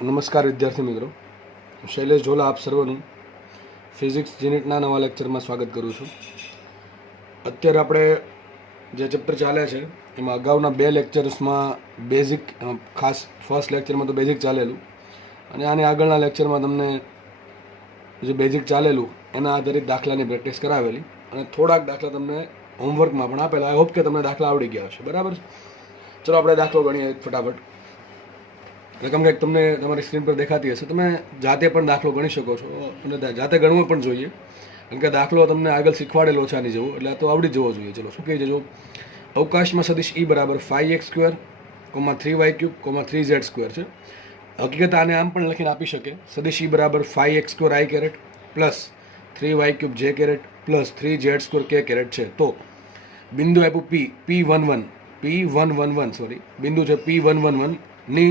નમસ્કાર વિદ્યાર્થી મિત્રો, હું શૈલેષ ઝોલા આપ સર્વનું ફિઝિક્સ યુનિટના નવા લેક્ચરમાં સ્વાગત કરું છું. અત્યારે આપણે જે ચેપ્ટર ચાલે છે એમાં અગાઉના બે લેક્ચર્સમાં બેઝિક, ખાસ ફર્સ્ટ લેક્ચરમાં તો બેઝિક ચાલેલું, અને આની આગળના લેક્ચરમાં તમને જે બેઝિક ચાલેલું એના આધારિત દાખલાની પ્રેક્ટિસ કરાવેલી, અને થોડાક દાખલા તમને હોમવર્કમાં પણ આપેલા. આઈ હોપ કે તમને દાખલા આવડી ગયા હશે. બરાબર છે? ચલો આપણે દાખલો ગણીએ ફટાફટ. રકમ કંઈક તમને તમારી સ્ક્રીન પર દેખાતી હશે. તમે જાતે પણ દાખલો ગણી શકો છો, અને જાતે ગણવો પણ જોઈએ, કારણ કે દાખલો તમને આગળ શીખવાડેલો છે આની જેવો, એટલે તો આવડી જવો જોઈએ. ચલો શું કહી જજો. અવકાશમાં સદિશ E બરાબર 5x², 3y³ 3z² છે. હકીકત આને આમ પણ લખીને આપી શકે, સદિશ E બરાબર 5x² i plus 3y³ j plus 3z² k છે. તો બિંદુ આપ્યું P111 સોરી, બિંદુ છે P111 ની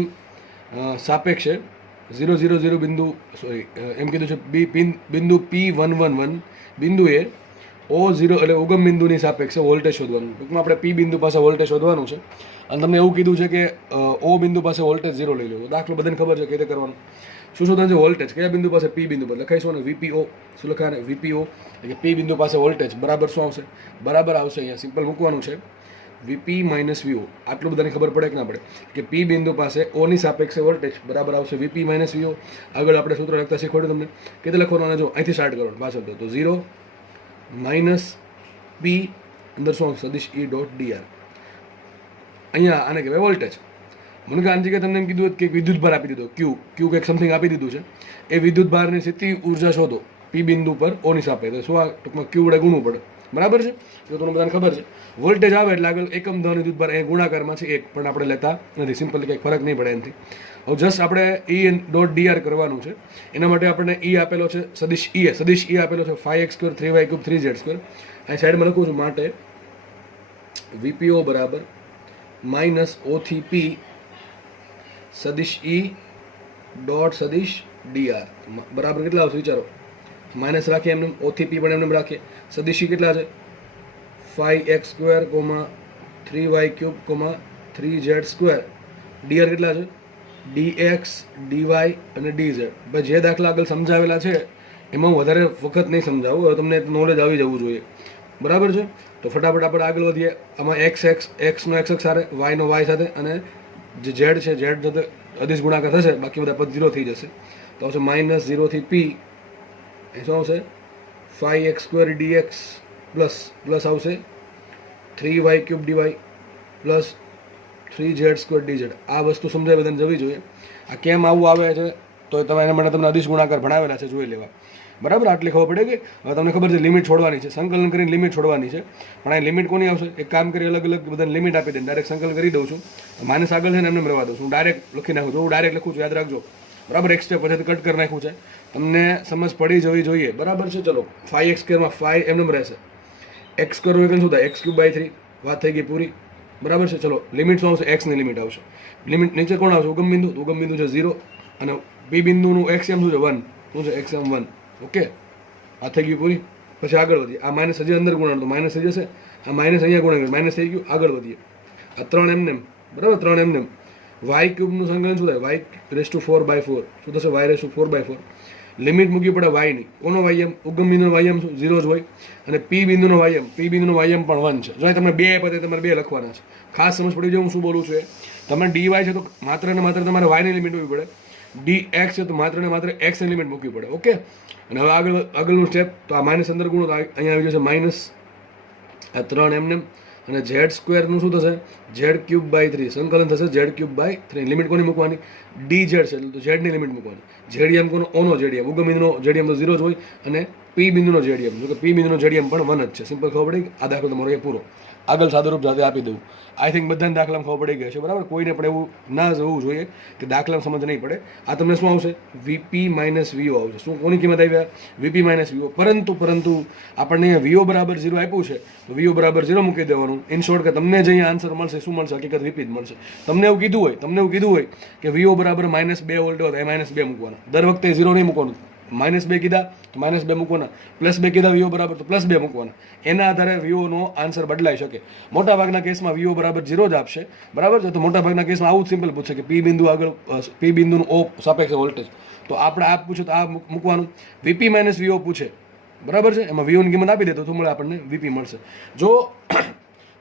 સાપેક્ષે 000 બિંદુ, સોરી એમ કીધું છે બિંદુ P111 બિંદુએ O0 એટલે ઉગમ બિંદુની સાપેક્ષે વોલ્ટેજ શોધવાનું. ટૂંકમાં આપણે P બિંદુ પાસે વોલ્ટેજ શોધવાનું છે, અને તમને એવું કીધું છે કે O બિંદુ પાસે વોલ્ટેજ 0 લઈ લો. દાખલો બધાને ખબર છે કઈ રીતે કરવાનું. શું શોધવાનું છે? વોલ્ટેજ કયા બિંદુ પાસે? P બિંદુ પર. લખાઈશું ને VPO. શું લખાય? VPO એટલે P બિંદુ પાસે વોલ્ટેજ બરાબર શું આવશે? બરાબર આવશે, અહીંયા સિમ્પલ મૂકવાનું છે, VP માઇનસ VO. આટલું બધાને ખબર પડે કે ના પડે કે P બિંદુ પાસે O ની સાપેક્ષે વોલ્ટેજ બરાબર આવશે VP માઇનસ VO. આગળ આપણે સૂત્ર લખતા શીખવાડ્યું તમને, કેતે લખવાનું? જો અહીંથી સ્ટાર્ટ કરવાનું પાછળ, તો 0 માઇનસ P અંદર શું આવશે? સદિશ E ડોટ dr. અહીંયા આને કહેવાય વોલ્ટેજ. મને કે આની જગ્યાએ તમને એમ કીધું કે વિદ્યુત ભાર આપી દીધો, ક્યુ કંઈક સમથિંગ આપી દીધું છે. એ વિદ્યુત ભારની સ્થિતિ ઉર્જા શોધો P બિંદુ પર O ની સાપેક્ષે. શું આ ટૂંકમાં ક્યુ વડે ગુણવું પડે. બરાબર છે? તો તમને બધાને ખબર છે. વોલ્ટેજ આવે એટલે આગળ એકમ ધન વિદ્યુત ભાર એ ગુણાકારમાં છે 1, પણ આપણે લેતા નથી. સિમ્પલ કંઈક ફરક નહીં પડે એનાથી. હવે જસ્ટ આપણે E ડોટ dr કરવાનું છે. એના માટે આપણને E આપેલો છે, સદિશ E આપેલો છે 5x², 3y³ 3z². આ સાઈડમાં લખું છું, માટે VPO બરાબર માઇનસ O થી P સદિશ E ડોટ સદિશ dr બરાબર કેટલા આવશે વિચારો. માઇનસ રાખીએ એમને, O થી P પણ એમને રાખીએ. સદિશ E કેટલા છે? 5x², 3y³ 3z². dr કેટલા છે? dx, dy અને dz. ભાઈ જે દાખલા આગળ સમજાવેલા છે એમાં હું વધારે વખત નહીં સમજાવું, હવે તમને નોલેજ આવી જવું જોઈએ. બરાબર છે? તો ફટાફટ આપણે આગળ વધીએ. આમાં x નો x સાથે, y નો y સાથે, અને જે z છે z સાથે અદિશ ગુણાકાર થશે, બાકી બધા પદ 0 થઈ જશે. તો આવશે માઇનસ 0 થી P, એ શું આવશે? 5x² dx પ્લસ આવશે 3y³ dy plus 3z² dz. આ વસ્તુ સમજાય બધાને જવી જોઈએ. આ કેમ આવું આવે છે તો તમે એના માટે તમને અદિશ ગુણાકાર ભણાવેલા છે, જોઈ લેવા. બરાબર? આટલી ખબર પડે કે હવે તમને ખબર છે લિમિટ છોડવાની છે, સંકલન કરીને લિમિટ છોડવાની છે. પણ આ લિમિટ કોની આવશે? એક કામ કરી, અલગ અલગ બધાને લિમિટ આપી દે, ડાયરેક્ટ સંકલન કરી દઉં છું. માઇનસ આગળ છે ને એમને રહેવા દઉં છું, હું ડાયરેક્ટ લખી નાખું છું. હું ડાયરેક્ટ લખું છું, યાદ રાખજો. બરાબર? એક સ્ટેપ પછી કટ કરી નાખ્યું છે, તમને સમજ પડી જવી જોઈએ. બરાબર છે? ચલો 5x² માં 5 એમને રહેશે, x કરવું એટલે શું થાય? x³/3. વાત થઈ ગઈ પૂરી. બરાબર છે? ચલો લિમિટ શું આવશે? x ની લિમિટ આવશે. લિમિટ નીચે કોણ આવશે? ઉગમ બિંદુ. ઉગમ બિંદુ છે 0, અને P બિંદુનું x એમ શું છે? 1. શું છે? x એમ 1. ઓકે, આ થઈ ગયું પૂરી. પછી આગળ વધીએ. આ માઇનસ હજી અંદર ગુણાણ, તો માઇનસ થઈ જશે. આ માઇનસ અહીંયા ગુણાણ, માઇનસ થઈ ગયું. આગળ વધીએ. આ 3 એમને, બરાબર? 3 એમને. y³ નું સંકલન શું થાય? y⁴/4. શું થશે? y⁴/4. લિમિટ મૂકવી પડે y ની. કોનો ym? ઉગમ બિંદુનો ym શું? 0 જ હોય. અને P બિંદુનો ym પણ 1 છે. જો તમને 2 આપ્યા તમારે 2 લખવાના છે. ખાસ સમજ પડી જાય હું શું બોલું છું એ. તમે dy છે તો માત્ર ને માત્ર તમારે y ની લિમિટ મૂકવી પડે. dx છે તો માત્ર ને માત્ર x ની લિમિટ મૂકવી પડે. ઓકે, અને હવે આગળનું સ્ટેપ, તો આ માઇનસ અંદર ગુણો, તો અહીંયા આવી જશે માઇનસ આ 3 એમને. અને z² નું શું થશે? z³/3. સંકલન થશે z³/3. લિમિટ કોની મૂકવાની? dz છે તો z ની લિમિટ મૂકવાની. zm કોનો? O નો zm. ઉગમ બિંદુનો zm તો 0 જ હોય, અને P બિંદુનો zm, જો કે P બિંદુનો zm પણ 1 જ છે. સિમ્પલ ખબર પડી. આ દાખલો તમારો એ પૂરો. આગળ સાદુરૂપ જાતે આપી દઉં. આઈ થિંક બધાને દાખલામાં ખબર પડી ગઈ છે. બરાબર? કોઈને પણ એવું ના જવું જોઈએ કે દાખલામાં સમજ નહીં પડે. આ તમને શું આવશે? VP માઇનસ VO આવશે. શું કોની કિંમત આવી? VP minus VO. પરંતુ આપણને અહીંયા VO બરાબર 0 આપ્યું છે, તો VO બરાબર 0 મૂકી દેવાનું. ઇન શોર્ટ કે તમને જે અહીંયા આન્સર મળશે શું મળશે? હકીકત VP જ મળશે. તમને એવું કીધું હોય કે VO બરાબર -2 વોલ્ટ હોય તો -2 મૂકવાના. દર વખતે 0 નહીં મૂકવાનું. -2 કીધા તો -2 મૂકવાના, +2 કીધા VO બરાબર તો +2 મૂકવાના. એના આધારે VO નો આન્સર બદલાઈ શકે. મોટાભાગના કેસમાં VO બરાબર 0 જ આપશે, બરાબર છે. તો મોટાભાગના કેસમાં આવું જ સિમ્પલ પૂછે કે P બિંદુ આગળ P બિંદુનું O સાપેક્ષે વોલ્ટેજ, તો આપણે આ પૂછે તો આ મૂકવાનું. VP - VO પૂછે, બરાબર છે, એમાં VO ની કિંમત આપી દે તો મળે આપણને VP મળશે. જો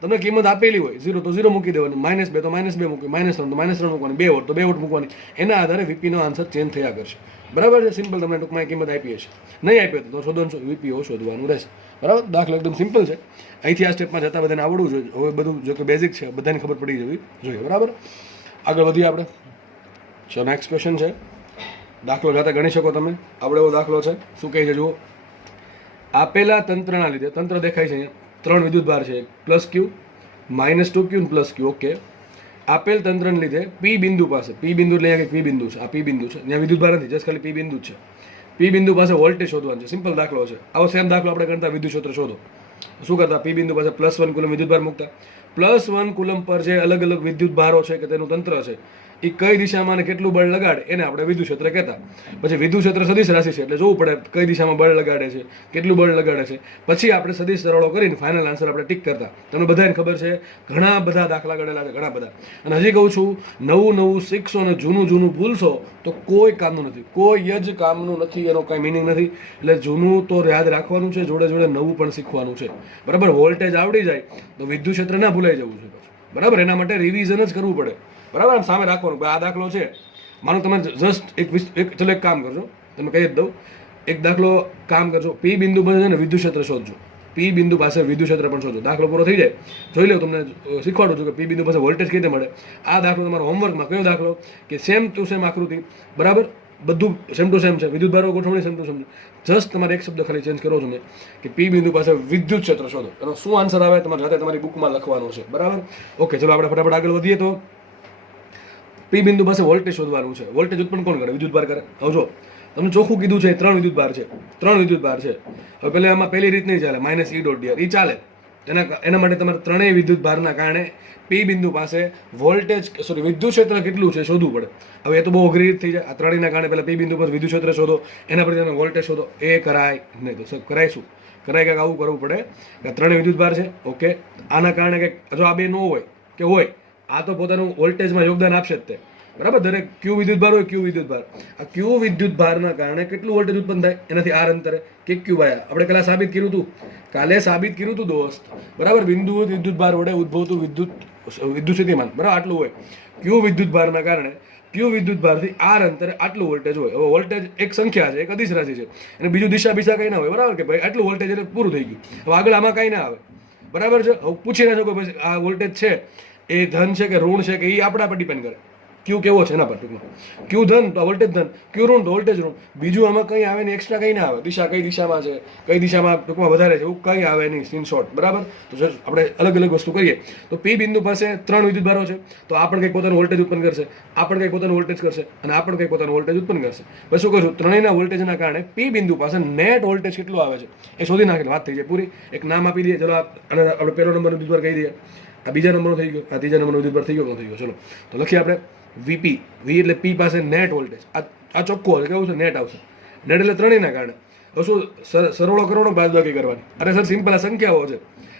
તમને કિંમત આપેલી હોય 0 તો 0 મૂકી દેવાની, -2 તો -2 મૂકી, -3 તો -3 મૂકવાની, 2 વોટ તો 2 વોટ મૂકવાની. એના આધારે VP નો આન્સર ચેન્જ થયા કરશે, બરાબર છે. સિમ્પલ તમને ટૂંકમાં કિંમત આપી હશે, નહીં આપી તો શોધવાનું VPO શોધવાનું રહેશે, બરાબર. દાખલો એકદમ સિમ્પલ છે. અહીંથી આ સ્ટેપમાં જતા બધાને આવડવું જોઈએ. હવે બધું જો કે બેઝિક છે, બધાને ખબર પડી જવી જોઈએ, બરાબર. આગળ વધીએ આપણે. ચલો નેક્સ્ટ ક્વેશ્ચન છે. દાખલો જાતે ગણી શકો તમે. આપણે એવો દાખલો છે, શું કહે છે જુઓ. આપેલા તંત્રના લીધે, તંત્ર દેખાય છે અહીંયા, 3 વિદ્યુત ભાર છે, +Q, -2Q અને +Q. ઓકે. આપેલ તંત્રને લીધે P બિંદુ પાસે, P બિંદુ એટલે અહીંયા P બિંદુ છે, આ P બિંદુ છે, ત્યાં વિદ્યુત ભાર નથી, જસ્ટ ખાલી P બિંદુ જ છે. P બિંદુ પાસે વોલ્ટેજ શોધવાનું છે. સિમ્પલ દાખલો છે. આવો સેમ દાખલો આપણે ગણતા વિદ્યુત ક્ષેત્ર શોધો. શું કરતા? P બિંદુ પાસે +1 કુલમ વિદ્યુત ભાર મૂકતા. +1 કુલમ પર જે અલગ અલગ વિદ્યુત ભારો છે કે તેનું તંત્ર છે, એ કઈ દિશામાં કેટલું બળ લગાડે એને આપણે વિદ્યુત ક્ષેત્ર કહેતા. પછી વિદ્યુત ક્ષેત્ર સદિશ રાશિ છે એટલે જોવું પડે કઈ દિશામાં બળ લગાડે છે, કેટલું બળ લગાડે છે. પછી આપણે સદિશ સરળો કરીને ફાઇનલ આન્સર આપણે ટીક કરતા. તમને બધાને ખબર છે, ઘણા બધા દાખલા ગણેલા છે, ઘણા બધા. અને હજી કહું છું, નવું શીખશો અને જૂનું ભૂલશો તો કોઈ કામનું નથી, કોઈ જ કામનું નથી, એનો કાંઈ મિનિંગ નથી. એટલે જૂનું તો યાદ રાખવાનું છે, જોડે જોડે નવું પણ શીખવાનું છે, બરાબર. વોલ્ટેજ આવડી જાય તો વિદ્યુત ક્ષેત્ર ના ભૂલાઈ જવું છે, બરાબર. એના માટે રિવિઝન જ કરવું પડે, બરાબર. સામે રાખવાનું. આ દાખલો છે, માનો તમે જસ્ટ ચલો એક કામ કરજો, તમે કહી જ દઉં. એક દાખલો કામ કરજો, P બિંદુ પાસે છે ને વિદ્યુત ક્ષેત્ર શોધજો, P બિંદુ પાસે વિદ્યુત ક્ષેત્ર પણ શોધજો. દાખલો પૂરો થઈ જાય, જોઈ લો, તમને શીખવાડું છું કે P બિંદુ પાસે વોલ્ટેજ કઈ રીતે મળે. આ દાખલો તમારો હોમવર્કમાં કયો દાખલો કે સેમ ટુ સેમ આકૃતિ, બરાબર, બધું સેમ ટુ સેમ છે, વિદ્યુત ભારો ગોઠવણી સેમ ટુ સેમ. જસ્ટ તમારે એક શબ્દ ખાલી ચેન્જ કરો છો મેં કે P બિંદુ પાસે વિદ્યુત ક્ષેત્ર શોધો. એનો શું આન્સર આવે તમારે જાતે તમારી બુકમાં લખવાનું છે, બરાબર. ઓકે, ચલો આપણે ફટાફટ આગળ વધીએ. તો P બિંદુ પાસે વોલ્ટેજ શોધવાનું છે. વોલ્ટેજ ઉત્પન્ન કોણ કરે? વિદ્યુત ભાર કરે. હવે જો તમને ચોખ્ખું કીધું છે, 3 વિદ્યુત ભાર છે, 3 વિદ્યુત ભાર છે. હવે પહેલા એમાં પહેલી રીત નહીં ચાલે, -E.dr એ ચાલે. એના માટે તમારે 3 વિદ્યુત ભારના કારણે P બિંદુ પાસે વોલ્ટેજ વિદ્યુત ક્ષેત્ર કેટલું છે શોધવું પડે. હવે એ તો બહુ અઘરી રીત થઈ જાય. આ 3ના કારણે પહેલા P બિંદુ પર વિદ્યુત ક્ષેત્ર શોધો, એના પરથી તમે વોલ્ટેજ શોધો. એ કરાય નહીં. તો કરાય શું? કરાય કંઈક આવું કરવું પડે કે 3 વિદ્યુત ભાર છે, ઓકે. આના કારણે કંઈક, જો આ બે ન હોય કે હોય, આ તો પોતાનું વોલ્ટેજમાં યોગદાન આપશે જ તે, બરાબર. દરેક Q વિદ્યુત ભાર હોય, Q વિદ્યુત ભાર. આ Q વિદ્યુત ભારના કારણે કેટલું વોલ્ટેજ ઉત્પન્ન થાય? એનાથી R અંતરે KQ બાય. આપણે કાલે સાબિત કર્યું હતું, દોસ્ત, બરાબર. બિંદુ વિદ્યુત ભાર વડે ઉદ્ભવતું વિદ્યુત સ્થિતિમાન, બરાબર, આટલું હોય. Q વિદ્યુત ભારના કારણે Q વિદ્યુત ભારથી R અંતરે આટલું વોલ્ટેજ હોય. હવે વોલ્ટેજ એક સંખ્યા છે, એક અદિશ રાશિ છે, અને બીજું દિશા કંઈ ના હોય, બરાબર. કે ભાઈ આટલું વોલ્ટેજ એટલે પૂરું થઈ ગયું. હવે આગળ આમાં કંઈ ના આવે, બરાબર છે. હવે પૂછી ના શકો પછી આ વોલ્ટેજ છે એ ધન છે કે ઋણ છે કે એ આપણા પર ડિપેન્ડ કરે. Q કેવો છે એના પર ટૂંકમાં. Q ધન તો વોલ્ટેજ ધન, Q ઋણ તો વોલ્ટેજ ઋણ. બીજું આમાં કંઈ આવે નહીં, એક્સ્ટ્રા કંઈ ના આવે. દિશા કઈ દિશામાં છે, કઈ દિશામાં ટૂંકમાં વધારે છે, એવું કંઈ આવે નહીં, ઇન શોર્ટ, બરાબર. તો આપણે અલગ અલગ વસ્તુ કરીએ તો P બિંદુ પાસે 3 વિદ્યુત ભારો છે, તો આ પણ કંઈક પોતાનું વોલ્ટેજ ઉત્પન્ન કરશે, આ પણ કંઈક પોતાનું વોલ્ટેજ કરશે, અને આ પણ કંઈક પોતાનું વોલ્ટેજ ઉત્પન્ન કરશે. પછી શું કરશું? ત્રણેયના વોલ્ટેજના કારણે P બિંદુ પાસે નેટ વોલ્ટેજ કેટલું આવે છે એ શોધી નાખીને વાત થઈ જાય પૂરી. એક નામ આપી દઈએ, ચલો આપણે પહેલો નંબરનો વિદ્યુત ભાર કહી દઈએ, આ બીજા નંબરનો થઈ ગયો, આ ત્રીજા નંબરનો વિદ્યુત ભાર થઈ ગયો, થઈ ગયો. ચલો તો લખીએ આપણે VP. V એટલે P પાસે નેટ વોલ્ટેજ. આ ચોખ્ખું હશે, કેવું છે? નેટ આવશે. નેટ એટલે ત્રણેયના કારણે. હવે શું સરવાળો કરવાનો, બાદબાકી કરવાની? અરે સર સિમ્પલ, આ સંખ્યાઓ છે.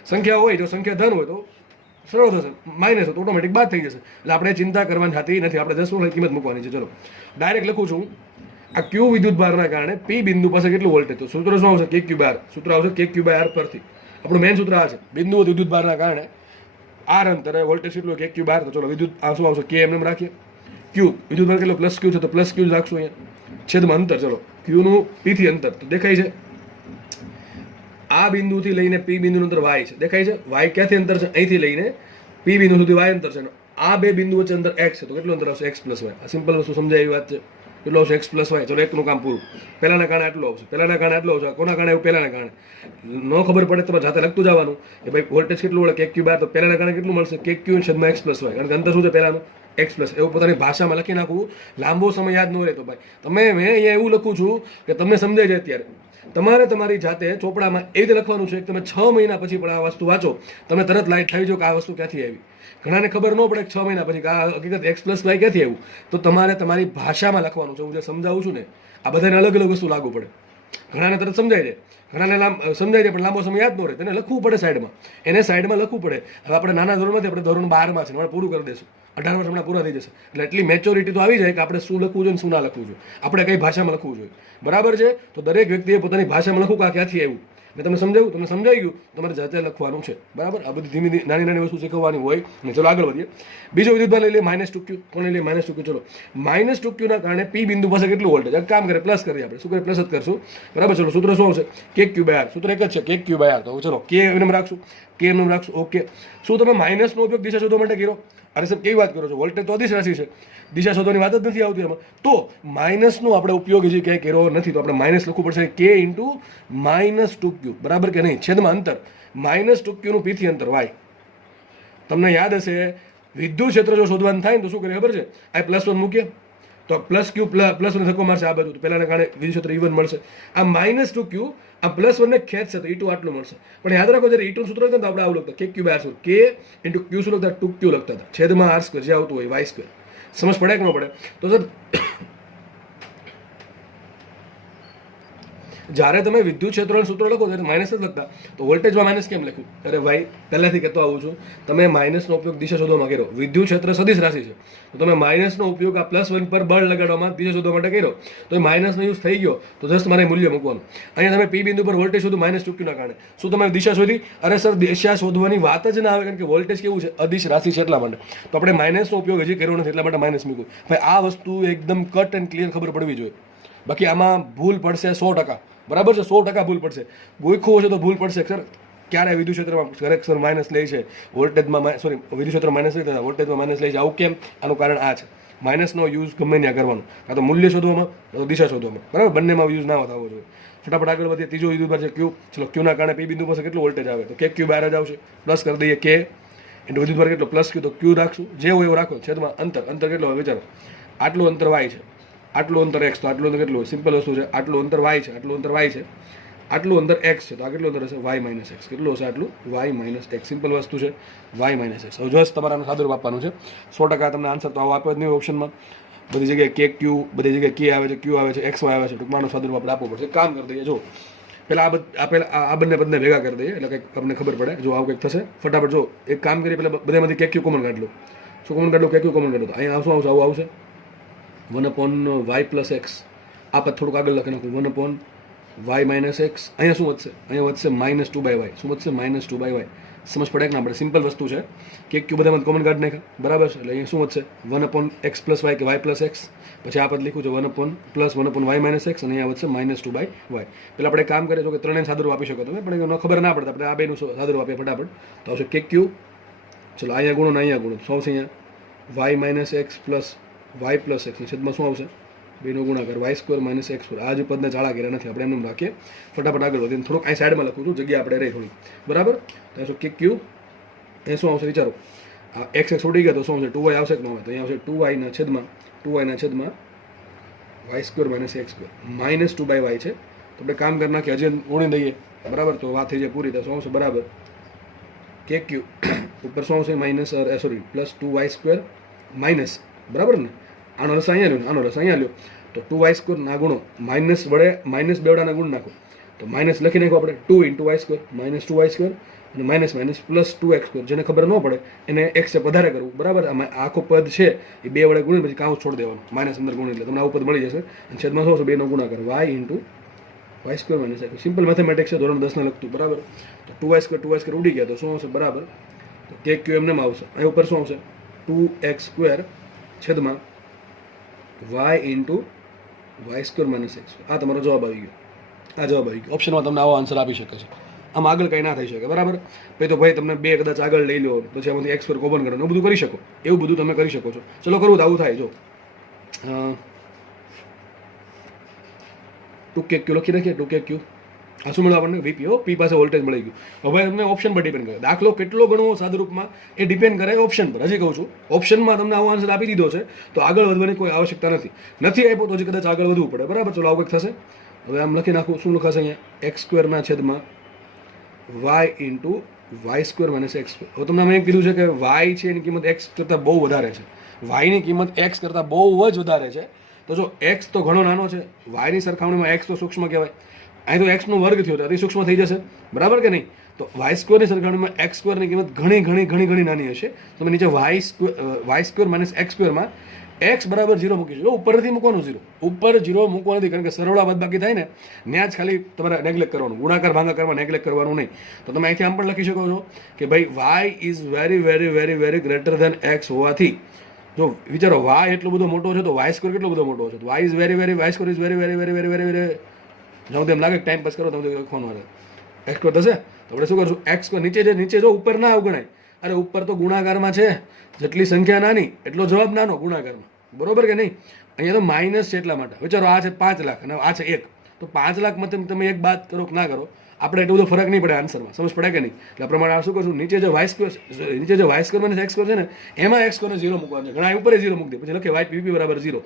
સંખ્યા હોય, જો સંખ્યા ધન હોય તો સરળ થશે, માઇનસ હોય તો ઓટોમેટિક બાદ થઈ જશે. એટલે આપણે ચિંતા કરવાની થતી નથી, આપણે 10 કિંમત મૂકવાની છે. ચલો ડાયરેક્ટ લખું છું. આ Q વિદ્યુત ભારના કારણે P બિંદુ પાસે કેટલું વોલ્ટેજ? તો સૂત્ર શું આવશે? KQ બાર. સૂત્ર આવશે KQ બાય R પરથી. આપણું મેઇન સૂત્ર આ છે. બિંદુ વિદ્યુત ભારના કારણે R અંતરે વોલ્ટેજ કેટલું? KQ બાર. તો ચલો વિદ્યુત આ શું આવશે? K એમ રાખીએ. Q વિદ્યુત ભાર કેટલો? +Q છે, તો +Q જ રાખશું અહીંયા. છેદમાં અંતર, ચલો Q નું P થી અંતર તો દેખાય છે. આ બિંદુથી લઈને P બિંદુનું અંતર Y છે, દેખાય છે. Y ક્યાંથી અંતર છે? અહીંથી લઈને P બિંદુ સુધી Y અંતર છે. આ બે બિંદુ વચ્ચે અંતર X છે, તો કેટલું અંતર આવશે? X + Y. આ સિમ્પલ વસ્તુ સમજાય એવી વાત છે. કેટલો આવશે? X + Y. ચલો એકનું કામ પૂરું. પહેલાના કારણે આટલું આવશે, પહેલાના કારણે આટલું આવશે. કોના કારણે? એવું પહેલાના કારણે. ન ખબર પડે તો જાતે લખતું જવાનું કે ભાઈ વોલ્ટેજ કેટલું મળે? KQ બાર. તો પહેલાના કારણે કેટલું મળશે? KQ છેદમાં X + Y. કારણ કે અંતર શું છે પહેલાનું? X + એવું પોતાની ભાષામાં લખી નાખવું. લાંબો સમય યાદ ન રહે તો ભાઈ મેં અહીંયા એવું લખું છું કે તમને સમજાય જાય અત્યારે. તમારે તમારી જાતે ચોપડામાં એ રીતે લખવાનું છે કે તમે 6 મહિના પછી પણ આ વસ્તુ વાંચો, તમને તરત લાઈટ થઈ જાય કે આ વસ્તુ ક્યાંથી આવી. ઘણાને ખબર ન પડે કે 6 મહિના પછી કે આ હકીકત x + y ક્યાંથી આવ્યું. તો તમારે તમારી ભાષામાં લખવાનું છે. હું જે સમજાવું છું ને આ બધાને અલગ અલગ વસ્તુ લાગુ પડે. ઘણાને તરત સમજાય છે, ઘણાને સમજાય છે પણ લાંબો સમય યાદ ન રહે, તેને લખવું પડે સાઈડમાં, એને સાઈડમાં લખવું પડે. હવે આપણે નાના ધોરણમાંથી આપણે ધોરણ 12માં છે, હમણાં પૂરું કરી દઈશું, 18 વર્ષ હમણાં પૂરા થઈ જશે, એટલે એટલી મેચ્યોરિટી તો આવી જાય કે આપણે શું લખવું જોઈએ ને શું ના લખવું જોઈએ, આપણે કઈ ભાષામાં લખવું જોઈએ. બરાબર છે? તો દરેક વ્યક્તિએ પોતાની ભાષામાં લખવું કે આ ક્યાંથી આવ્યું. મેં તમને સમજાવ્યું, તમને સમજાઈ ગયું, તમારે જાતે લખવાનું છે. બરાબર? આ બધી ધીમી નાની નાની વસ્તુ શીખવવાની હોય ને. ચલો આગળ વધીએ. બીજો વિદ્યુતભાર લઈ લે -2q. કોને લઈએ? -2q. ચલો -2q ના કારણે p બિંદુ પાસે કેટલું વોલ્ટેજ? એક કામ કરે, પ્લસ કરીએ. આપણે શું કરીએ? પ્લસ જ કરશું. બરાબર? ચલો સૂત્ર શું આવશે? kq/r. સૂત્ર એક જ છે, kq/r. તો ચલો k એમ રાખશું, k એમ રાખશું. ઓકે. શું તમે માઇનસ નો ઉપયોગ દિશા શોધવા માટે કર્યો? અરે સાહેબ કેવી વાત કરો છો? વોલ્ટેજ તો અદિશ રાશિ છે, દિશા શોધવાની વાત જ નથી આવતી એમાં. તો માઇનસનો આપણે ઉપયોગ હજી ક્યાંય કર્યો નથી, તો આપણે માઇનસ લખવું પડશે k × -2q. બરાબર કે નહીં? છેદમાં અંતર -2q નું p થી અંતર y. તમને યાદ હશે વિદ્યુત ક્ષેત્ર જો શોધવાનું થાય ને તો શું કરીએ ખબર છે? આ +1 મૂકીએ તો +q +1 ધક્કો મારશે આ બાજુ, પહેલાના કારણે વિદ્યુત ક્ષેત્ર E1 મળશે. આ -2q આ +1 ને ખેંચશે તો E2 આટલું મળશે. પણ યાદ રાખો જ્યારે E2 સૂત્ર લખતા તો આપણે આવું લખતા kq/r. k × q શું લખતા? 2q લખતા હતા, છેદમાં r² જે આવતું હોય y². સમજ પડે કે ન પડે? તો સર જ્યારે તમે વિદ્યુત ક્ષેત્રનું સૂત્ર લખો ત્યારે માઇનસ જ લખતા, તો વોલ્ટેજમાં માઇનસ કેમ લખ્યું? અરે ભાઈ પહેલાથી કહેતો આવું છું, તમે માઇનસનો ઉપયોગ દિશા શોધવામાં કર્યો. વિદ્યુત ક્ષેત્ર સદિશ રાશિ છે, તો તમે માઇનસનો ઉપયોગ આ +1 પર બળ લગાડવામાં દિશા શોધવા માટે કર્યો, તો એ માઇનસનો યુઝ થઈ ગયો, તો જસ્ટ મારે મૂલ્ય મૂકવાનું. અહીંયા તમે p બિંદુ પર વોલ્ટેજ શોધું -2q ના કારણે. શું તમે દિશા શોધી? અરે સર દિશા શોધવાની વાત જ ના આવે, કારણ કે વોલ્ટેજ કેવું છે? અદિશ રાશિ છે એટલા માટે. તો આપણે માઇનસનો ઉપયોગ હજી કર્યો નથી એટલા માટે માઇનસ મૂક્યું. ભાઈ આ વસ્તુ એકદમ કટ એન્ડ ક્લિયર ખબર પડવી જોઈએ. બાકી આમાં ભૂલ પડશે 100%. બરાબર છે? 100% ભૂલ પડશે. ગોઈખું હશે તો ભૂલ પડશે. સર ક્યારે વિદ્યુત ક્ષેત્રમાં ખરેખર માઇનસ લે છે, વોલ્ટેજમાં વિદ્યુત ક્ષેત્ર માઇનસ લે છે, વોલ્ટેજમાં માઇનસ લે છે, આવું કેમ? આનું કારણ આ છે. માઇનસનો યુઝ ગમે ત્યાં કરવાનો, કાં તો મૂલ્ય શોધવામાં કાં તો દિશા શોધવામાં. બરાબર? બંનેમાં યુઝ ના થવો જોઈએ. ફટાફટ આગળ વધીએ. ત્રીજો વિદ્યુતભાર છે q. ચલો q ના કારણે p બિંદુ પાસે કેટલું વોલ્ટેજ આવે? તો kq/r જ આવશે. પ્લસ કરી દઈએ k × વિદ્યુતભાર કેટલો? +q. તો q રાખશું, જે હોય એવું રાખો. છેદમાં અંતર કેટલો હોય વિચારો? આટલું અંતર y છે, આટલું અંતર x, તો આટલું અંતર કેટલું? સિમ્પલ વસ્તુ છે. આટલું અંતર y છે, આટલું અંતર y છે, આટલું અંતર x છે, તો આ કેટલું અંતર હશે? y - x. કેટલું હશે? આટલું y - x. સિમ્પલ વસ્તુ છે, y - x. હવે જસ્ટ તમારે સાદુરૂપ આપવાનું છે. 100% તમને આન્સર તો આવો આપ્યો જ નહીં ઓપ્શનમાં. બધી જગ્યાએ kq, બધી જગ્યાએ k આવે છે, q આવે છે, xy આવે છે. ટૂંકમાં સાદુરૂપ આપણે આપવું પડશે. કામ કરી દઈએ. જો પહેલાં આ બંને ભેગા કરી દઈએ એટલે કંઈક આપણને ખબર પડે. જો આવું કંઈક થશે. ફટાફટ જો એક કામ કરીએ, પહેલાં બધામાંથી kq કોમન કાઢ લો. શું કોમન કાઢ લો? kq કોમન કાઢો. તો અહીંયા શું આવશે? આવું આવશે 1/y + x. આ પદ થોડુંક આગળ લખી નાખું. 1/y - x. અહીંયા શું વધશે? અહીંયા વધશે -2/y. શું વધશે? -2/y. સમજ પડે કે ના પડે? સિમ્પલ વસ્તુ છે. kq બધામાં કોમન કાઢી નાખ્યા. બરાબર છે? એટલે અહીંયા શું વધશે? 1/x + y કે y + x. પછી આ પદ લીધું છે 1/y - x, અને અહીંયા વધશે -2/y. પેલા આપણે કામ કરીએ તો કે ત્રણેય સાદુરૂપ આપી શકો તમે, પણ ખબર ના પડતા આપણે આ બેનું સાદુરૂપ આપીએ ફટાફટ. તો આવશે kq. ચલો અહીંયા ગુણો ને અહીંયા ગુણો. શું આવશે? અહીંયા y - x + y + x. છેદમાં શું આવશે? બેનો ગુણાકાર y² - x². આ જ પદને ચાળા કર્યા નથી, આપણે એમને રાખીએ. ફટાફટ આગળ વધીને થોડુંક અહીં સાઈડમાં લખું છું, જગ્યા આપણે રહી થોડી. બરાબર? તો શું kq એ શું આવશે વિચારો? આ x ઉડી ગયા તો શું આવશે? 2y આવશે કે ન આવે? તો અહીંયા આવશે 2y ના છેદમાં y² - x². -2/y છે. તો આપણે કામ કરી નાખીએ, હજી ઉણી દઈએ. બરાબર? તો વાત થઈ જાય પૂરી. તો શું આવશે? બરાબર kq ઉપર શું આવશે? +2y² minus. બરાબર ને? આનો રસ અહીંયા લ્યો, આનો રસ અહીંયા લ્યો, તો 2y² ના ગુણો માઇનસ વડે -2 વડાના ગુણ નાખો. તો માઇનસ લખી નાખો આપણે 2 × y², -2y² અને માઇનસ +2x². જેને ખબર ન પડે એને x છે વધારે કરવું. બરાબર? આખો પદ છે એ 2 વડે ગુણી પછી કાઉન્સ છોડી દેવાનું. માઇનસ અંદર ગુણી એટલે તમને આવું પદ મળી જશે. અને છેદમાં શું હશે? 2 નો ગુણાકાર y × y² - x. Simple mathematics છે, ધોરણ 10 ના લખતું. બરાબર? તો 2y² ઉડી ગયા તો શું હશે? બરાબર? તો kq એમને આવશે. અહીં ઉપર શું આવશે? 2x² છેદમાં y × y² - x. આ તમારો જવાબ આવી ગયો. આ જવાબ આવી ગયો. ઓપ્શનમાં તમને આવો આન્સર આપી શકે છે. આમ આગળ કંઈ ના થઈ શકે. બરાબર? પછી તો ભાઈ તમને 2 કદાચ આગળ લઈ લો, પછી આમાંથી x² કોમન કરો, એવું બધું કરી શકો. એવું બધું તમે કરી શકો છો. ચલો કરવું તો આવું થાય. જો 2kq લખી નાખીએ. 2kq આ શું મળ્યું આપણને? Vp. p પાસે વોલ્ટેજ મળી ગયું. હવે તમને ઓપ્શન પર ડિપેન્ડ કરે. દાખલો કેટલો ગણવો સાદુરૂપમાં એ ડિપેન્ડ કરે ઓપ્શન પર. હજી કહું છું, ઓપ્શનમાં તમને આવો આન્સર આપી દીધો છે તો આગળ વધવાની કોઈ આવશ્યકતા નથી. નથી આપ્યો તો હજી કદાચ આગળ વધવું પડે. બરાબર? ચલો આવું કંઈક થશે. હવે આમ લખી નાખું, શું લખાશે અહીંયા? એક્સ સ્ક્વેરના છેદમાં y into y square minus x square. હવે તમને મેં કીધું છે કે વાય છે એની કિંમત એક્સ કરતાં બહુ વધારે છે, વાયની કિંમત એક્સ કરતાં બહુ જ વધારે છે. તો જો એક્સ તો ઘણો નાનો છે, વાયની સરખામણીમાં એક્સ તો સૂક્ષ્મ કહેવાય. અહીં તો એક્સનો વર્ગ થયો તો અતિ સૂક્ષ્મ થઈ જશે, બરાબર કે નહીં? તો વાય સ્ક્વેરની સરખામણીમાં એક્સ સ્ક્વેરની કિંમત ઘણી ઘણી ઘણી ઘણી નાની હશે. તમે નીચે વાય સ્ક્વેર માઇનસ એક્સ સ્ક્વેરમાં એક્સ બરાબર 0 મૂકીશું. જો ઉપરથી મૂકવાનું 0, ઉપર 0 મૂકવાનું નથી, કારણ કે સરવાળા બાદબાકી થાય ને ત્યાં જ ખાલી તમારે નેગ્લેક્ટ કરવાનું, ગુણાકાર ભાગાકારમાં નેગ્લેક્ટ કરવાનું નહીં. તો તમે અહીંથી આમ પણ લખી શકો છો કે ભાઈ y is very very very very greater than x હોવાથી, જો વિચારો વાય એટલો બધો મોટો છે તો વાય સ્ક્વેર કેટલો બધો મોટો છે. તો y is very very y square is very very very very very very જાઉં તેમ લાગે ટાઈમ પાસ કરો તમે લખવાનું આવે એક્સ સ્ક્વેર થશે. તો આપણે શું કરશું? એક્સ સ્ક્વેર નીચે જો ઉપર ના અવગણાય. અરે ઉપર તો ગુણાકારમાં છે, જેટલી સંખ્યા નાની એટલો જવાબ નાનો ગુણાકારમાં, બરોબર કે નહીં? અહીંયા તો માઇનસ છે એટલા માટે. વિચારો આ છે 5 લાખ અને આ છે 1, તો 5 લાખમાં તમે 1 બાદ કરો કે ના કરો, આપણે એટલો બધો ફરક નહીં પડે આન્સરમાં, સમજ પડે કે નહીં? એટલે આ પ્રમાણે આ શું કરશું? નીચે જે y square minus x square છે ને એમાં એક્સ સ્ક્વેરને 0 મૂકવાનું છે. ઘણા ઉપર 0 મૂકી દે, પછી લખે વાય પીપી બરાબર 0.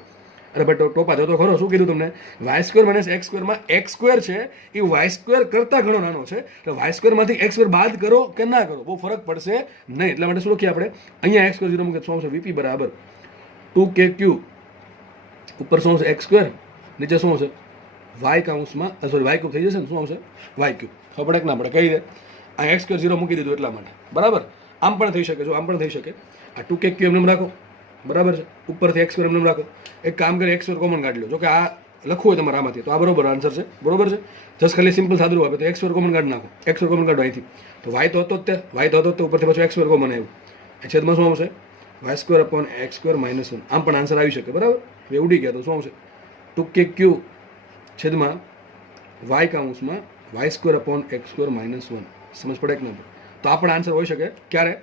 અરે બટ ટોપા જતો ખરો, શું કીધું તમને? વાય સ્ક્વેર માઇનસ એક્સ સ્ક્વેરમાં એક્સ સ્ક્વેર છે એ વાય સ્ક્વેર કરતાં ઘણો નાનો છે, એટલે વાય સ્ક્વેરમાંથી એક્સ સ્ક્વેર બાદ કરો કે ના કરો બહુ ફરક પડશે નહીં. એટલા માટે શું લખીએ આપણે? અહીંયા એક્સ સ્ક્વેર 0 મૂકે શું આવશે? વીપી બરાબર 2k ક્યુ, ઉપર શું આવશે? એક્સ સ્ક્વેર, નીચે શું આવશે? વાય કાઉન્સમાં સોરી વાય ક્યુબ થઈ જશે ને, શું આવશે? Y cube. ખબર પડે કે ના પડે? કહી દે. આ એક્સ સ્ક્વેર 0 મૂકી દીધું એટલા માટે, બરાબર? આમ પણ થઈ શકે, જો આમ પણ થઈ શકે. આ 2k ક્યુ એમને રાખો, બરાબર છે? ઉપરથી એક્સ સ્ક્વેર એમને રાખો. એક કામ કરી એક્સ સ્ક્વેર કોમન કાઢી લો. જો કે આ લખવું હોય તમારે આમાંથી તો આ બરોબર આન્સર છે, બરોબર છે? જસ્ટ ખાલી સિમ્પલ સાદું આપે તો એક્સ સ્ક્વેર કોમન કાઢી નાખો. એક્સ સ્ક્વેર કોમન કાઢો અહીંથી, તો વાય તો હતો જ તે, વાય તો હતો જ તે, ઉપરથી પાછું એક્સ સ્ક્વેર કોમન આવ્યું. એ છેદમાં શું આવશે? Y square upon x square minus 1. આમ પણ આન્સર આવી શકે, બરાબર? હવે ઉડી ગયા તો શું આવશે? 2k ક્યુ છેદમાં વાય કાઉન્સમાં Y square upon x square minus 1. સમજ પડે કે ના પડે? તો આ પણ આન્સર હોઈ શકે. ક્યારે?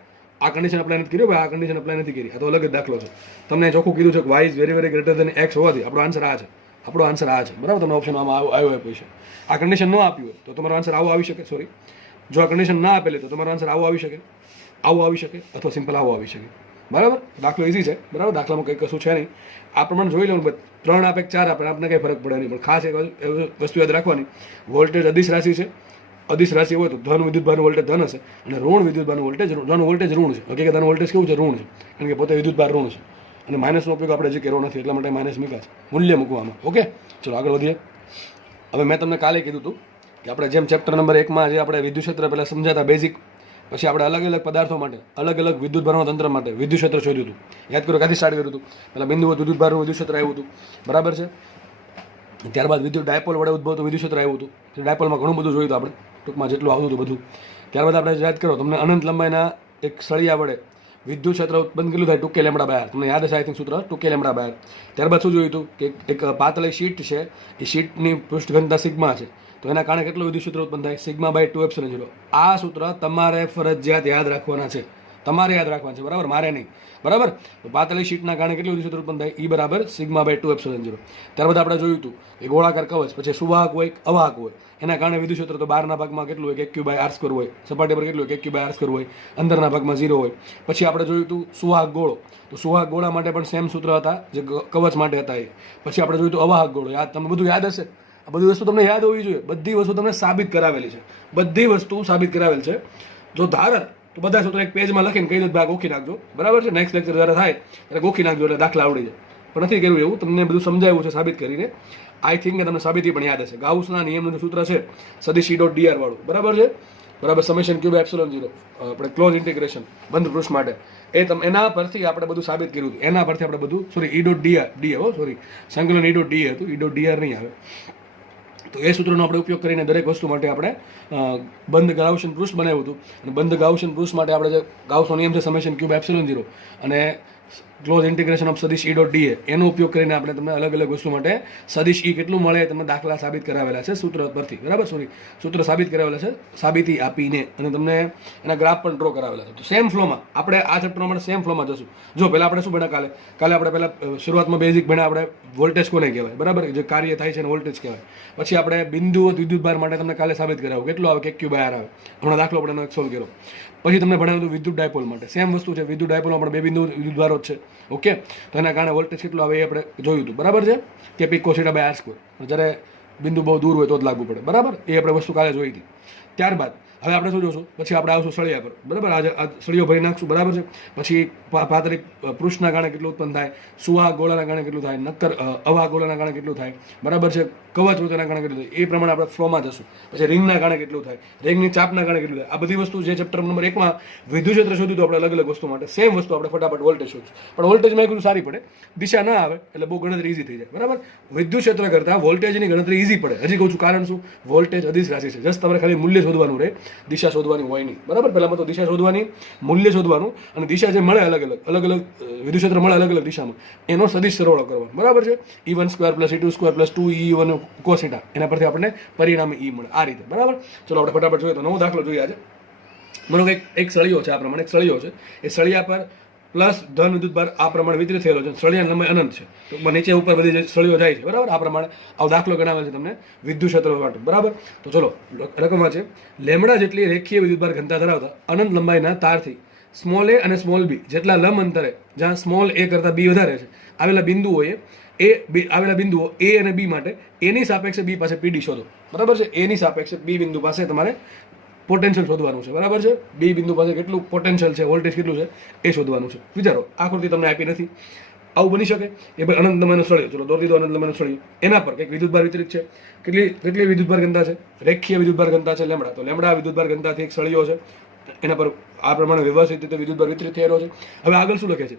આ કન્ડિશન અપ્લાય નથી કર્યો ભાઈ, આ કન્ડિશન અપ્લાય નથી કરી, આ તો અલગ જ દાખલો છે. તમને ચોખ્ખું કીધું છે કે y is very very greater than x હોવાથી આપણો આન્સર આ છે, આપણો આન્સર આ છે, બરાબર? તમને ઓપ્શન આમાં આવ્યો છે. આ કન્ડિશન ન આપ્યું હોય તો તમારો આન્સર આવો આવી શકે, સોરી, જો આ કન્ડિશન ના આપેલી તો તમારો આન્સર આવો આવી શકે, આવો આવી શકે, અથવા સિમ્પલ આવો આવી શકે, બરાબર? દાખલો ઇઝી છે, બરાબર? દાખલામાં કંઈ કશું છે નહીં. આ પ્રમાણે જોઈ લેવાનું. 3 આપે 4 આપે આપણે કંઈ ફરક પડે નહીં, પણ ખાસ એક વસ્તુ યાદ રાખવાની, વોલ્ટેજ અદિશ રાશિ છે. અદિશ રાશિ હોય તો ધન વિદ્યુતભારનું વોલ્ટેજ ધન હશે અને ઋણ વિદ્યુતભારનું વોલ્ટેજ ઋણ છે. હકીકતનું વોલ્ટેજ કેવું છે? ઋણ છે, કારણ કે પોતે વિદ્યુતભાર ઋણ છે અને માઇનસનો ઉપયોગ આપણે જે કર્યો નથી એટલા માટે માઇનસ મૂક્યા છે, મૂલ્ય મૂકવામાં. ઓકે, ચલો આગળ વધીએ. હવે મેં તમને કાલે કીધું હતું કે આપણે જેમ ચેપ્ટર નંબર 1માં જે આપણે વિદ્યુત ક્ષેત્ર પહેલાં સમજાતા બેઝિક, પછી આપણે અલગ અલગ પદાર્થો માટે અલગ અલગ વિદ્યુત ભારના તંત્ર માટે વિદ્યુત ક્ષેત્ર શોધ્યું હતું. યાદ કરો ક્યાંથી સ્ટાર્ટ કર્યું હતું? પહેલાં બિંદુવત વિદ્યુત ભારનું વિદ્યુત ક્ષેત્ર આવ્યું હતું, બરાબર છે? ત્યારબાદ વિદ્યુત ડાયપોલ વડે ઉદ્ભવતું વિદ્યુત ક્ષેત્ર આવ્યું હતું. ડાયપોલમાં ઘણું બધું જોયું હતું આપણે, ટૂંકમાં જેટલું આવતું હતું બધું. ત્યારબાદ આપણે યાદ કરો, તમને અનંત લંબાઈના એક સળિયા વડે વિદ્યુત ક્ષેત્ર ઉત્પન્ન કેટલું થાય? 2k lambda by r. તમને યાદ હશે આઈ થિંક સૂત્ર 2k લેમ્બડા બાય r. ત્યારબાદ શું જોયું હતું કે એક પાતળી શીટ છે, એ શીટની પૃષ્ઠ ઘનતા સિગ્મા છે, તો એના કારણે કેટલું વિદ્યુત ક્ષેત્ર ઉત્પન્ન થાય? Sigma by 2 epsilon 0. આ સૂત્ર તમારે ફરજિયાત યાદ રાખવાના છે, તમારે યાદ રાખવાના છે, બરાબર? મારે નહીં, બરાબર? તો પાતળી શીટના કારણે કેટલું વિદ્યુત ક્ષેત્ર ઉત્પન્ન થાય? E બરાબર સિગ્મા બાય 2 એપ્સિલોન 0. ત્યારબાદ આપણે જોયું હતું કે ગોળાકાર કવચ, પછી સુવાહક હોય અવાહક હોય, એના કારણે વિદ્યુત ક્ષેત્ર તો બહારના ભાગમાં કેટલું હોય? Q બાય r સ્ક્વેર હોય, સપાટી પર કેટલું હોય? Q બાય r સ્ક્વેર હોય, અંદરના ભાગમાં 0 હોય. પછી આપણે જોયું હતું સુવાહક ગોળો, તો સુવાહક ગોળા માટે પણ સેમ સૂત્ર હતા જે કવચ માટે હતા એ. પછી આપણે જોયું હતું અવાહક ગોળો, યાદ તમને બધું યાદ હશે. આ બધી વસ્તુ તમને યાદ હોવી જોઈએ, બધી વસ્તુ તમને સાબિત કરાવેલી છે, બધી વસ્તુ સાબિત કરાવેલ છે. જો ધારે તો બધા સૂત્ર એક પેજમાં લખીને કહી દો ભાગ ગોખી નાખજો, બરાબર છે? નેક્સ્ટ લેક્ચર જ્યારે થાય ત્યારે ગોખી નાખજો એટલે દાખલા આવડી જાય. પણ નથી કર્યું એવું, તમને બધું સમજાવ્યું છે સાબિત કરીને. આઈ થિંક કે તમને સાબિતી પણ યાદ હશે. ગાઉસના નિયમનું સૂત્ર છે સદિશ E.dr વાળું, બરાબર છે? બરાબર, સમેશન ક્યુબ એપ્સિલોન 0, આપણે ક્લોઝ ઇન્ટિગ્રેશન બંધ પૃષ્ઠ માટે, એ એના પરથી આપણે બધું સાબિત કર્યું હતું. એના પરથી આપણે બધું, સોરી E.dr સોરી સંકલન E.dr હતું, E.dr નહીં આવે. તો એ સૂત્રનો આપણે ઉપયોગ કરીને દરેક વસ્તુ માટે આપણે બંધ ગાઉસિયન પૃષ્ઠ બનાવ્યું હતું. અને બંધ ગાઉસિયન પૃષ્ઠ માટે આપણે જે ગાઉસનો નિયમ છે સમેશન ક્યુબ એપ્સિલોન 0 અને ક્લોઝ ઇન્ટિગ્રેશન ઓફ સદિશ E.dr, એનો ઉપયોગ કરીને આપણે તમને અલગ અલગ વસ્તુ માટે સદિશ E કેટલું મળે તમને દાખલા સાબિત કરાવેલા છે સૂત્ર પરથી, બરાબર? સોરી, સૂત્ર સાબિત કરાવેલા છે સાબિતી આપીને, અને તમને એના ગ્રાફ પણ ડ્રો કરાવેલા છે. તો સેમ ફ્લોમાં આપણે આ ચેપ્ટર માટે સેમ ફ્લોમાં જશું. જો પહેલાં આપણે શું ભણ્યા કાલે આપણે પહેલાં શરૂઆતમાં બેઝિક ભણ્યા આપણે વોલ્ટેજ કોને કહેવાય, બરાબર? જે કાર્ય થાય છે એને વોલ્ટેજ કહેવાય. પછી આપણે બિંદુવત વિદ્યુતભાર માટે તમને કાલે સાબિત કરાવ્યું કેટલું આવે? Q બાય r આવે. હમણાં દાખલો આપણે એનો એક સોલ્વ કર્યો. પછી તમને ભણાવ્યું હતું વિદ્યુત ડાયપોલ માટે, સેમ વસ્તુ છે. વિદ્યુત ડાયપોલમાં પણ બે બિંદુ વિદ્યુતભારો જ છે, ઓકે? તો એના કારણે વોલ્ટેજ કેટલું આવે એ આપણે જોયું હતું, બરાબર છે? કે P cos theta by r square. જ્યારે બિંદુ બહુ દૂર હોય તો જ લાગુ પડે, બરાબર. એ આપણે વસ્તુ કાલે જોઈ હતી. ત્યારબાદ હવે આપણે શું જોશું, પછી આપણે આવશું સળિયા પર, બરાબર. આજે સળિયો ભરી નાખશું, બરાબર છે. પછી પાતળી પૃષ્ઠના કારણે કેટલું ઉત્પન્ન થાય, સુવા ગોળાના કારણે કેટલું થાય, નક્કર અવા ગોળાના કારણે કેટલું થાય, બરાબર છે. કવચ વૃત્તના કારણે કેટલું થાય, એ પ્રમાણે આપણે ફ્લોમાં જશું. પછી રિંગના કારણે કેટલું થાય, રિંગની ચાપના કારણે કેટલું થાય. આ બધી વસ્તુ જે ચેપ્ટર નંબર 1માં વિદ્યુત ક્ષેત્ર શોધ્યું તો આપણે અલગ અલગ વસ્તુ માટે સેમ વસ્તુ આપણે ફટાફટ વોલ્ટેજ શોધશું. પણ વોલ્ટેજમાં એકલું સારી પડે, દિશા ના આવે એટલે બહુ ગણતરી ઇઝી થઈ જાય, બરાબર. વિદ્યુત ક્ષેત્ર કરતાં વોલ્ટેજની ગણતરી ઇઝી પડે. હજી કહું છું કારણ શું, વોલ્ટેજ અદિશ રાશિ છે. જસ્ટ તમારે ખાલી મૂલ્ય શોધવાનું રહે, દિશા શોધવાની હોય નહીં, બરાબર. પહેલામાં તો દિશા શોધવાની, મૂલ્ય શોધવાનું, અને દિશા જે મળે અલગ અલગ વિદ્યુત ક્ષેત્ર મળે અલગ અલગ દિશામાં, એનો સદિશ સરવાળો કરવાનો, બરાબર છે. E1² + E2² + 2E1 cos θ, એના પરથી આપણને પરિણામે E મળે, આ રીતે, બરાબર. ચલો આપણે ફટાફટ જોઈએ તો નવો દાખલો જોઈએ આજે. માનો કે એક સળિયો છે, આ પ્રમાણે એક સળિયો છે. એ સળિયા પર પ્લસ ધન વિદ્યુતભાર આ પ્રમાણે વિતરિત થયેલો છે. સળિયાની લંબાઈ અનંત છે, તો નીચે ઉપર બધી જે સળિયો જાય છે, બરાબર. આ પ્રમાણે આવો દાખલો ગણાવેલ છે તમને વિદ્યુત ક્ષેત્ર માટે, બરાબર. તો ચલો રકમ છે, લેમડા જેટલી રેખીય વિદ્યુતભાર ઘનતા ધરાવતા અનંત લંબાઈના તારથી સ્મોલ a અને સ્મોલ b જેટલા લંબ અંતરે, જ્યાં સ્મોલ a કરતાં b વધારે છે, આવેલા બિંદુઓ a અને b માટે એની સાપેક્ષે b પાસે પીડી શોધો, બરાબર છે. એની સાપેક્ષે b બિંદુ પાસે તમારે પોટેન્શિયલ શોધવાનું છે, બરાબર છે. બી બિંદુ પાસે કેટલું પોટેન્શિયલ છે, વોલ્ટેજ કેટલું છે એ શોધવાનું છે. વિચારો, આકૃતિ તમને આપી નથી, આવું બની શકે. એ ભાઈ અનંત લંબાઈનો સળિયો, ચલો દોરી દો અનંત લંબાઈનો સળિયો. એના પર કંઈક વિદ્યુતભાર વિતરિત છે. કેટલી વિદ્યુતભાર ઘનતા છે, રેખીય વિદ્યુતભાર ઘનતા છે લેમડા. તો લેમડા વિદ્યુતભાર ઘનતાથી એક સળિયો છે, એના પર આ પ્રમાણે વ્યવસ્થિત રીતે વિદ્યુતભાર વિતરિત થયેલો છે. હવે આગળ શું લખે છે,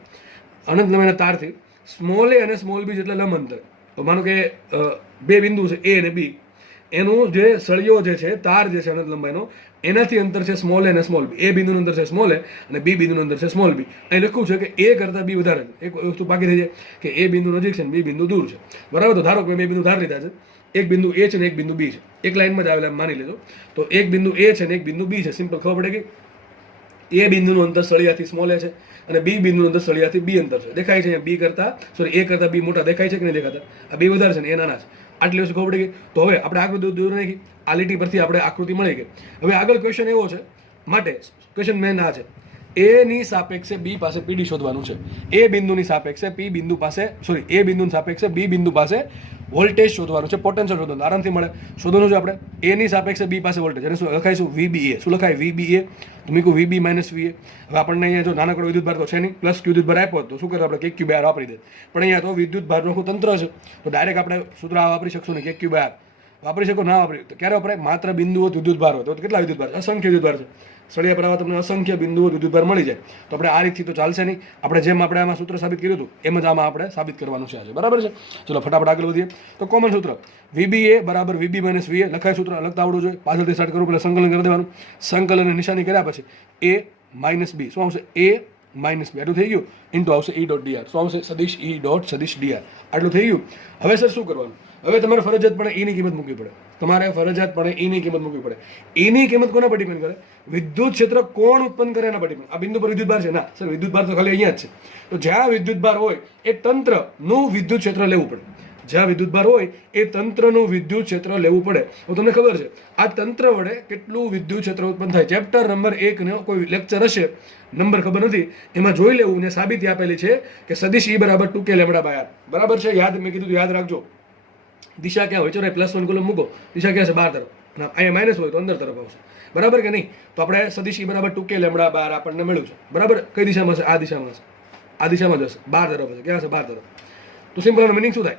અનંત લંબાઈના તારથી સ્મોલ a અને સ્મોલ b જેટલા લંબ અંતર. તો માનો કે બે બિંદુ છે a અને b, એનું જે સળિયો જે છે, તાર જે છે અનંત લંબાઈનો, એનાથી અંતર છે સ્મોલ a અને સ્મોલ b. એ બિંદુનું અંતર છે સ્મોલ a અને b બિંદુનું અંતર છે સ્મોલ b. અહીં લખ્યું છે કે a કરતાં b વધારે છે. એક વસ્તુ બાકી થઈ જાય કે a બિંદુ નજીક છે અને b બિંદુ દૂર છે, બરાબર. તો ધારો કે બે બિંદુ ધાર લીધા છે, એક બિંદુ a છે ને એક બિંદુ b છે, એક લાઈનમાં જ આવેલા માની લેજો. તો એક બિંદુ a છે ને એક બિંદુ b છે. સિમ્પલ ખબર પડે કે a બિંદુનું અંતર સળિયાથી સ્મોલ a છે અને b બિંદુનું અંતર સળિયાથી b અંતર છે. દેખાય છે b કરતાં, a કરતાં b મોટા દેખાય છે કે નહીં દેખાતા? આ b વધારે છે ને એ નાના છે. આટલી વસ્તુ ખબર પડી ગઈ. તો હવે આપણે આકૃતિ દૂર નાખી, આ લીટી પરથી આપણે આકૃતિ મળી ગઈ. હવે આગળ ક્વેશ્ચન એવો છે, માટે ક્વેશ્ચન મેન આ છે, a ની સાપેક્ષે b પાસે પીડી શોધવાનું છે. a બિંદુની સાપેક્ષે a બિંદુની સાપેક્ષે b બિંદુ પાસે વોલ્ટેજ શોધવાનું છે, પોટેન્શિયલ શોધવાનું, આરામથી મળે. શોધવાનું છે આપણે a ની સાપેક્ષે b પાસે વોલ્ટેજ, એને શું લખાઈશું, VBA. શું લખાય, VBA. તો મૂકું VB - VA. હવે આપણને અહીંયા જો નાનકડો વિદ્યુતભાર તો છે નહીં, પ્લસ q વિદ્યુતભાર આપ્યો તો શું કરે, આપણે KQ/R વાપરી દે. પણ અહીંયા તો વિદ્યુતભારનું શું તંત્ર છે, તો ડાયરેક્ટ આપણે સૂત્ર વાપરી શકશું ને, KQ/R વાપરી શકો, ના વાપરી તો ક્યારે વપરાય, માત્ર બિંદુઓ વિદ્યુતભાર હોય તો કેટલા વિદ્યુતભાર, અસંખ્ય વિદ્યુતભાર છે. સળિયા પર આવા તમને અસંખ્ય બિંદુઓ વિદ્યુતભાર મળી જાય. તો આપણે આ રીતથી તો ચાલશે નહીં. આપણે જેમ આપણે આમાં સૂત્ર સાબિત કર્યું હતું એમ જ આમાં આપણે સાબિત કરવાનું છે આજે, બરાબર છે. ચલો ફટાફટ આગળ વધીએ. તો કોમન સૂત્ર VBA બરાબર VB - VA. લખાય સૂત્ર લખતા આવડવું જોઈએ. પાછળથી સ્ટાર્ટ કરવું, પહેલાં સંકલન કરી દેવાનું. સંકલનની નિશાની કર્યા પછી a - b શું આવશે, a - b આટલું થઈ ગયું, ઇન્ટુ આવશે E.dr. શું આવશે, સદિશ E.dr. આટલું થઈ ગયું. હવે સર શું કરવાનું, હવે તમારે ફરજિયાતપણે E ની કિંમત મૂકવી પડે. તમારે ફરજિયાતપણે E ની કિંમત મૂકવી પડે. E ની કિંમત કોના પર ડિપેન્ડ કરે, વિદ્યુત ક્ષેત્ર કોણ ઉત્પન્ન કરે એના પર ડિપેન્ડ. આ બિંદુ પર વિદ્યુતભાર છે, ના સર વિદ્યુતભાર તો ખાલી અહીંયા જ છે. તો જ્યાં વિદ્યુતભાર હોય એ તંત્રનું વિદ્યુત ક્ષેત્ર લેવું પડે. જ્યાં વિદ્યુતભાર હોય એ તંત્રનું વિદ્યુત ક્ષેત્ર લેવું પડે. તો તમને ખબર છે આ તંત્ર વડે કેટલું વિદ્યુત ક્ષેત્ર ઉત્પન્ન થાય. ચેપ્ટર નંબર 1 નો કોઈ લેક્ચર હશે, નંબર ખબર નથી, એમાં જોઈ લેવું. ને સાબિતી આપેલી છે કે સદિશ E બરાબર 2k λ/r, બરાબર છે. યાદ મેં કીધું યાદ રાખજો. દિશા ક્યાં હોય, ચલો +1 કોલમ મૂકો, દિશા ક્યાં છે, બહાર તરફ. અહીંયા માઇનસ હોય તો અંદર તરફ આવશે, બરાબર કે નહીં. તો આપણે સદિશ E બરાબર 2k λ/r આપણને મળ્યું છે, બરાબર. કઈ દિશામાં છે, આ દિશામાં છે, આ દિશામાં જશે, બહાર તરફ હશે. ક્યાં છે, બહાર તરફ. તો સિમ્પલ એનો મિનિંગ શું થાય,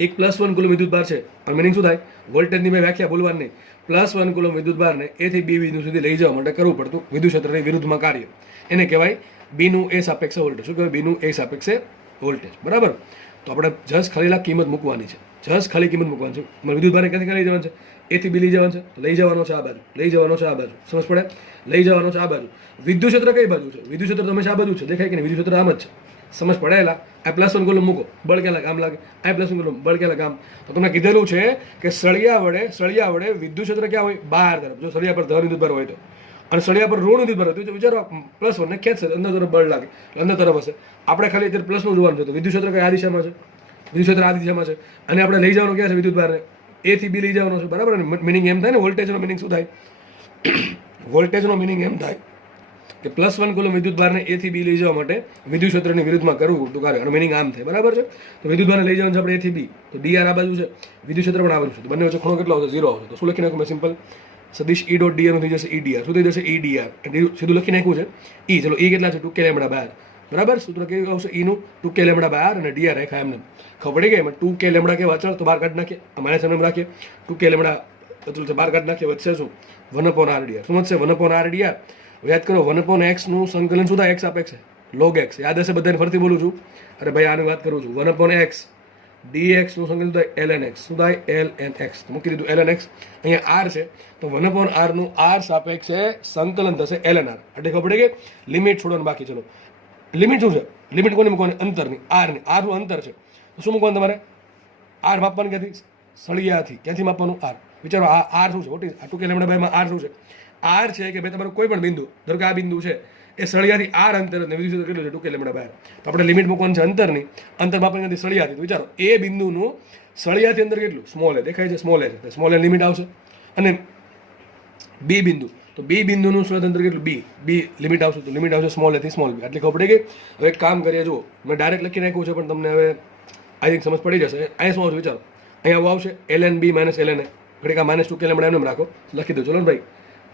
એક +1 કુલમ વિદ્યુતભાર છે, અને મિનિંગ શું થાય, વોલ્ટેજની મેં વ્યાખ્યા ભૂલવાની નહીં. +1 કુલમ વિદ્યુતભારને A થી B બિંદુ સુધી લઈ જવા માટે કરવું પડતું વિદ્યુત ક્ષેત્રની વિરુદ્ધમાં કાર્ય. એને કહેવાય B નું A સાપેક્ષે વોલ્ટેજ. શું કહેવાય, B નું A સાપેક્ષે વોલ્ટેજ, બરાબર. તો આપણે જસ્ટ ખાલી કિંમત મૂકવાની છે, જસ્ટ ખાલી કિંમત મૂકવાની છે. વિદ્યુતભારને ક્યાંથી લઈ જવાનું છે, A થી B લઈ જવાનું છે, લઈ જવાનો છે આ બાજુ, લઈ જવાનો છે આ બાજુ, સમજ પડે, લઈ જવાનો છે આ બાજુ. વિદ્યુત ક્ષેત્ર કઈ બાજુ છે, વિદ્યુત ક્ષેત્ર તો હંમેશા આ બાજુ છે, દેખાય કે નહીં, વિદ્યુત ક્ષેત્ર આમ જ છે, સમજ પડેલા. આ +1 કોલમ મૂકો, બળ ક્યાં કામ લાગે, આ +1 કોલમ બળ ક્યાં કામ. તો તમને કીધેલું છે કે સળિયા વડે વિદ્યુત ક્ષેત્ર ક્યાં હોય, બહાર તરફ. જો સળિયા પર ધન વિદ્યુતભાર હોય તો, અને સળિયા પર ઋણ વિદ્યુતભાર હોય તો વિચારો +1 ને ખેંચશે, અંદર તરફ બળ લાગે, અંદર તરફ હશે. આપણે ખાલી અત્યારે પ્લસનું જોવાનું છે. તો વિદ્યુત ક્ષેત્ર કઈ આ દિશામાં છે, વિદ્યુત ક્ષેત્ર આ દિશામાં છે, અને આપણે લઈ જવાનું ક્યાં છે, વિદ્યુતભારને A થી B લઈ જવાનો છે, બરાબર. મિનિંગ એમ થાય ને, વોલ્ટેજનો મિનિંગ શું થાય, વોલ્ટેજનો મિનિંગ એમ થાય કે +1 કુલમ વિદ્યુતભારને A થી B લઈ જવા માટે વિદ્યુત ક્ષેત્રની વિરુદ્ધમાં કરવું પૂરતું કાર્ય. આનું મિનિંગ આમ થાય, બરાબર છે. તો વિદ્યુતભારને લઈ જવાનું છે આપણે A થી B, તો dr આ બાજુ છે, વિદ્યુત ક્ષેત્ર પણ આ બાજુ છે, તો બંને વચ્ચે ખૂણો કેટલો આવશે? 0 આવશે. તો શું લખી નાખું મેં? સિમ્પલ સદિશ E ડોટ dr નું થઈ જશે EDR. શું થઈ જશે? EDR. સીધું લખી નાખ્યું છે E. ચલો E કેટલા છે? 2k લેમ્બડા બાર, બરાબર. સૂત્ર કેવું આવશે? E નું 2k લેમ્બડા બાર અને dr રેખા એમને ખબર પડી ગઈ. એમાં 2k લેમ્બડા કેવા? ચાલ તો બહાર કાઢી નાખીએ, માઇનસ એમ રાખીએ. 2k લેમ્બડા બહાર કાઢી નાખીએ, વધશે શું? 1/r dr. શું વધશે? 1/r dr. યાદ કરો 1/x નું સંકલન શું થાય? x સાપેક્ષે log x. યાદ હશે બધાને, ફરીથી બોલું છું. અરે ભાઈ આની વાત કરું છું. 1/x dx નું સંકલન શું થાય? ln x. શું થાય? ln x. તો મૂકી દીધું ln x. અહીંયા r છે તો 1/r નું r સાપેક્ષે સંકલન થશે ln r. એટલે ખબર પડી ગઈ. લિમિટ છોડવાનું બાકી. ચલો લિમિટ શું છે? લિમિટ કોની મૂકવાની? અંતરની, r ની. r નું અંતર છે તો શું મૂકવાનું તમારે? r માપવાનું ક્યાંથી? સળિયાથી. ક્યાંથી માપવાનું? r. વિચારો આ r શું છે? વોટ ઇઝ આ 2k લેમ્બડા બારમાં r શું છે? r છે કે ભાઈ તમારું કોઈ પણ બિંદુ, ધારો કે આ બિંદુ છે, એ સળિયાથી r અંતર અને વિદ્યુત કેટલું છે? 2k લેમ્બડા બાર. તો આપણે લિમિટ મૂકવાનું છે અંતરની. અંતર માપવાની ક્યાંથી? સળિયાથી. તો વિચારો એ બિંદુનું સળિયાથી અંતર કેટલું? સ્મોલ એ દેખાય છે, સ્મોલ એ છે, સ્મોલ એ લિમિટ આવશે. અને બી બિંદુ, તો બી બિંદુનું સળિયાથી અંતર કેટલું? બી લિમિટ આવશે, તો લિમિટ આવશે સ્મોલ એથી સ્મોલ બી. એટલે ખબર પડી ગઈ. હવે એક કામ કરીએ, જુઓ મેં ડાયરેક્ટ લખી નાખ્યું છે પણ તમને હવે આઈ થિંક સમજ પડી જશે. અહીંયા શું આવશે? વિચારો અહીંયા આવું આવશે ln b minus ln a. ઘડીક આ -2k લેમ્બડા એમને રાખો, લખી દો. ચલો ને ભાઈ,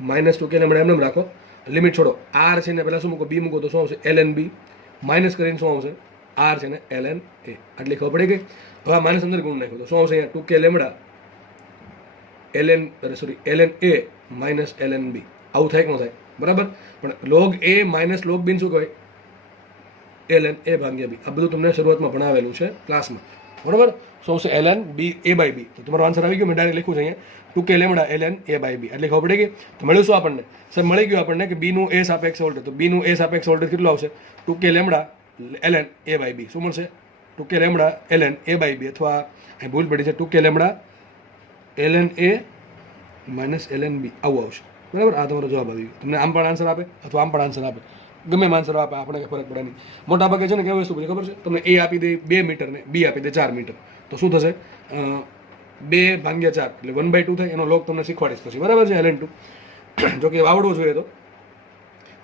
-2k લેમ્બડા એમને રાખો. લિમિટ છોડો. r છે ને પહેલાં શું મૂકો? b મૂકો, તો શું આવશે? ln b માઇનસ કરીને શું આવશે? r છે ને ln a. આટલી ખબર પડી ગઈ. હવે આ માઇનસ અંદર ગુણ નાખ્યો તો શું આવશે? અહીંયા 2k lambda ln a minus ln b. આવું થાય કે ન થાય? બરાબર. પણ log a minus log b શું કહેવાય? ln a ભાગ્યા b. આ બધું તમને શરૂઆતમાં ભણાવેલું છે ક્લાસમાં, બરાબર. શું આવશે? ln b a/b. તો તમારો આન્સર આવી ગયો. મેં ડાયરેક્ટ લખ્યું છે અહીંયા 2k લેમ્બડા ln a/b. એટલે ખબર પડી ગઈ. તો મળ્યું શું આપણને? સર મળી ગયું આપણને કે b નું a સાપેક્ષ વોલ્ટેજ. તો b નું a સાપેક્ષ વોલ્ટેજ કેટલું આવશે? 2k lambda ln a/b. શું મળશે? 2k lambda ln a/b. અથવા અહીં ભૂલ પડી છે, 2k lambda ln a minus ln b. આવું આવશે, બરાબર. આ તમારો જવાબ આવી ગયો. તમને આમ પણ આન્સર આપે અથવા આમ પણ આન્સર આપે, ગમે એમ આન્સર આપે, આપણે કંઈ ફરક પડે નહીં. મોટા ભાગે છે ને કેવી વસ્તુ પૂછે ખબર છે તમને? a આપી દે 2 મીટર ને b આપી દે 4 મીટર, તો શું થશે? 2/4 એટલે 1/2 થાય. એનો લોગ તમને શીખવાડીશ પછી, બરાબર છે? ln 2 જો કે આવડવો જોઈએ તો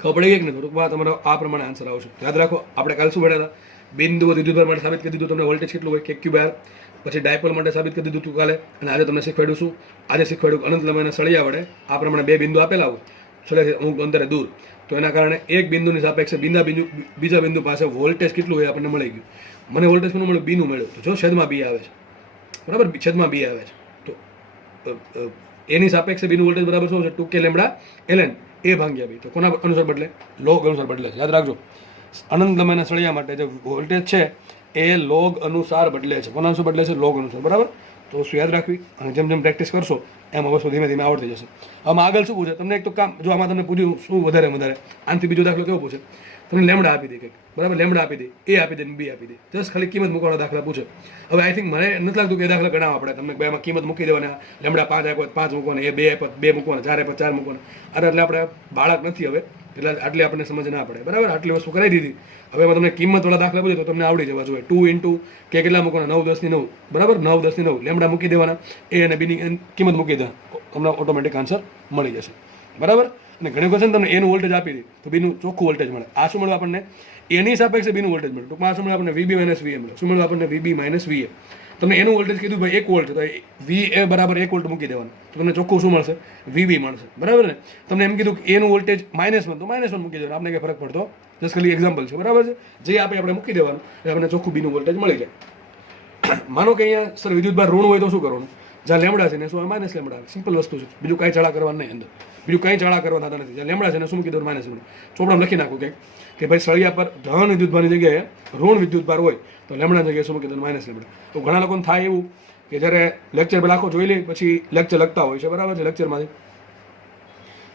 ખબર પડી ગઈ કે નહીં? થોડુંક તમારો આ પ્રમાણે આન્સર આવશે. યાદ રાખો, આપણે કાલ શું ભણ્યા હતા? બિંદુ વિદ્યુતભાર માટે સાબિત કરી દીધું તમને વોલ્ટેજ કેટલું હોય, કે ક્યુબાર. પછી ડાયપોલ માટે સાબિત કરી દીધું તું કાલે. અને આજે તમને શીખવાડ્યું શું? આજે શીખવાડ્યું અનંત લંબાઈના સળિયા વડે આ પ્રમાણે 2 બિંદુ આપેલા હોય સળિયાથી અમુક અંતરે દૂર, તો એના કારણે એક બિંદુની સાપેક્ષે બીજા બિંદુ પાસે વોલ્ટેજ કેટલું હોય આપણને મળી ગયું. મને વોલ્ટેજ કેટલું મળ્યું? બીનું મળ્યું. તો જો છેદમાં બી આવે છે, બરાબર, છેદમાં બી આવે છે, તો એની સાપેક્ષે બીનું વોલ્ટેજ બરાબર શું છે? 2k લેમ્બડા ln a ભાગ્યા b. તો કોના અનુસાર બદલે? લોગ અનુસાર બદલે છે. યાદ રાખજો, અનંત લંબાઈના સળિયા માટે જે વોલ્ટેજ છે એ લોગ અનુસાર બદલે છે. કોના અનુસાર બદલે છે? લોગ અનુસાર, બરાબર. તો શું યાદ રાખવી, અને જેમ જેમ પ્રેક્ટિસ કરશો એમ વસ્તુ ધીમે ધીમે આવડતી જશે. આમાં આગળ શું પૂછે તમને? એક તો કામ જો આમાં તમને પૂછ્યું શું વધારે આનાથી બીજો દાખલો કેવો પૂછે? તમને લેમ્બડા આપી દે કંઈક, બરાબર, લેમ્બડા આપી દે, એ આપી દે, બી આપી દે, જસ્ટ ખાલી કિંમત મૂકવાનો દાખલા પૂછે. હવે આઈ થિંક મને નથી લાગતું કે એ દાખલા ગણાવવા પડે તમને. એમાં કિંમત મૂકી દેવાના, લેમ્બડા 5 આપ્યો 5 મૂકવાના, એ 2 આપ્યો 2 મૂકવાના, 4 આપ્યો 4 મૂકવાના. અરે એટલે આપણે બાળક નથી હવે, એટલે આટલી આપણને સમજ ના પડે, બરાબર. આટલી વસ્તુ કરાવી દીધી. હવે એમાં તમને કિંમતવાળા દાખલા પૂછે તો તમને આવડી જવા જોઈએ. 2 ઇન્ટુ કે કેટલા મૂકવાના? 9 10 ની 9, બરાબર. 9 10 ની 9 લેમ્બડા મૂકી દેવાના, એ અને બીની કિંમત મૂકી દેવા, તમને ઓટોમેટિક આન્સર મળી જશે, બરાબર. અને ઘણી વખત તમને એનું વોલ્ટેજ આપી દે તો બીનું ચોખ્ખું વોલ્ટેજ મળે. આ શું મળ્યું આપણને? એની સાપેક્ષે બીનું વોલ્ટેજ મળે. ટૂંકમાં આ શું મળે આપણને? VB માઇનસ VA મળે. શું મળ્યું આપણને? VB minus VA. તમને એનું વોલ્ટેજ કીધું ભાઈ 1 વોલ્ટ, તો VA બરાબર 1 વોલ્ટ મૂકી દેવાનું, તો તમને ચોખ્ખું શું મળશે? VB મળશે, બરાબર ને. તમને એમ કીધું કે એનું વોલ્ટેજ -1, તો -1 મૂકી દેવાનું, આપણે કંઈ ફરક પડતો જસ્ટ ખાલી એક્ઝામ્પલ છે, બરાબર છે. જે આપે આપણે મૂકી દેવાનું એટલે આપણને ચોખ્ખું બીનું વોલ્ટેજ મળી જાય. માનો કે અહીંયા સર વિદ્યુતભાર ઋણ હોય તો શું કરવાનું? જ્યાં લેમ્બડા છે ને શું માઇનસ લેમ્બડા? સિમ્પલ વસ્તુ છે, બીજું કાંઈ ચાળા કરવાનું નહીં અંદર, બીજું કાંઈ ચાળા કરવા થતા નથી. જ્યાં લેમ્બડા છે ને શું મૂકી દેવાનું? Minus lambda. ચોપડામાં લખી નાખું કે ભાઈ સળિયા પર ધન વિદ્યુતભારની જગ્યાએ ઋણ વિદ્યુતભાર હોય તો લેમ્બડા જગ્યાએ શું મૂકી દેવાનું? Minus lambda. તો ઘણા લોકોને થાય એવું કે જ્યારે લેક્ચર પહેલાં આખો જોઈ લે પછી લેક્ચર લખતા હોય છે, બરાબર છે, લેક્ચરમાંથી.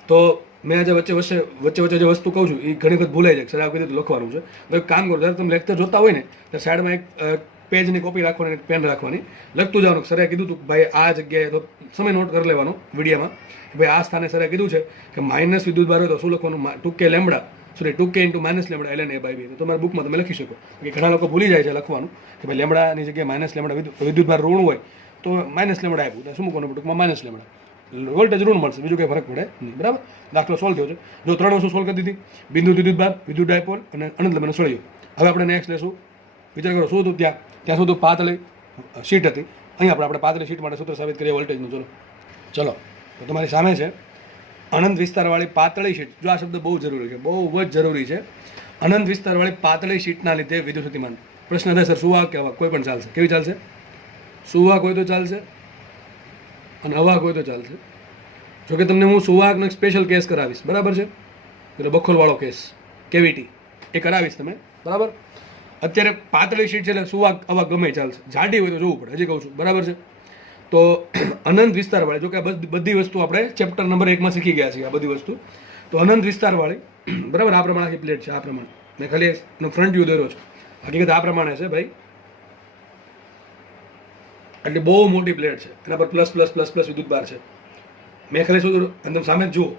તો મેં આજે વચ્ચે જે વસ્તુ કહું છું એ ઘણી વખત ભૂલાઈ જાય. સર આ કીધું લખવાનું છે. તો એક કામ કરો, જ્યારે તમે લેક્ચર જોતા હોય ને તો સાઈડમાં એક પેજની કોપી રાખવાની, એક પેન રાખવાની, લખતું જવાનું. સરે કીધું હતું ભાઈ આ જગ્યાએ, તો સમય નોટ કરી લેવાનો વિડીયોમાં, ભાઈ આ સ્થાને સરે કીધું છે કે માઇનસ વિદ્યુતભાર હોય તો શું લખવાનું? 2k lambda, sorry 2k into minus lambda ln a/b. તો તમારા બુકમાં તમે લખી શકો. કે ઘણા લોકો ભૂલી જાય છે લખવાનું કે ભાઈ લેમ્બડાની જગ્યાએ માઇનસ લેમ્બડા, વિદ્યુતભાર ઋણ હોય તો માઇનસ લેમ્બડા આપ્યું તો શું મૂકવાનું? ટૂંકમાં માઇનસ લેમ્બડા. વોલ્ટેજ ઋણ મળશે, બીજું કંઈ ફરક પડે નહીં. બરાબર, દાખલો સોલ્વ થયો છે. જો 3 વસ્તુ સોલ્વ કરી દીધી, બિંદુ વિદ્યુતભાર, વિદ્યુત ડાયપોલ અને અનંત લંબાઈનો સળિયો. હવે આપણે નેક્સ્ટ લેશું. વિચાર કરો શું હતું ત્યાં સુધી પાતળી શીટ હતી. અહીંયા આપણે પાતળી શીટ માટે સૂત્ર સાબિત કરીએ વોલ્ટેજનું. ચલો તો તમારી સામે છે અનંત વિસ્તારવાળી પાતળી શીટ. જો આ શબ્દ બહુ જરૂરી છે, બહુ જ જરૂરી છે. અનંત વિસ્તારવાળી પાતળી શીટના લીધે વિદ્યુત સ્થિતિમાન. પ્રશ્ન થાય સર સુવાહક કે અવાહક? કોઈ પણ ચાલશે. કેવી ચાલશે? સુવાહક હોય તો ચાલશે અને અવાહક હોય તો ચાલશે. જોકે તમને હું સુવાહકનો એક સ્પેશિયલ કેસ કરાવીશ, બરાબર છે, પેલો બખોલવાળો કેસ, કેવિટી, એ કરાવીશ તમે. બરાબર, અત્યારે પાતળી શીટ છે એટલે સુવાહક અવાહક ગમે ચાલશે. જાડી હોય તો જોવું પડે, હજી કહું છું. બરાબર છે. તો અનંત વિસ્તારવાળી, જો કે બધી વસ્તુ આપણે ચેપ્ટર નંબર 1માં શીખી ગયા છીએ આ બધી વસ્તુ. તો અનંત વિસ્તારવાળી, બરાબર, આ પ્રમાણે આખી પ્લેટ છે. આ પ્રમાણે મેં ખાલી એનો ફ્રન્ટ વ્યૂ દોર્યો છે. હકીકત આ પ્રમાણે છે ભાઈ, એટલે બહુ મોટી પ્લેટ છે. એના પર પ્લસ પ્લસ પ્લસ પ્લસ વિદ્યુત બાર છે. મેં ખાલી શું અંદર સામે જ જુઓ,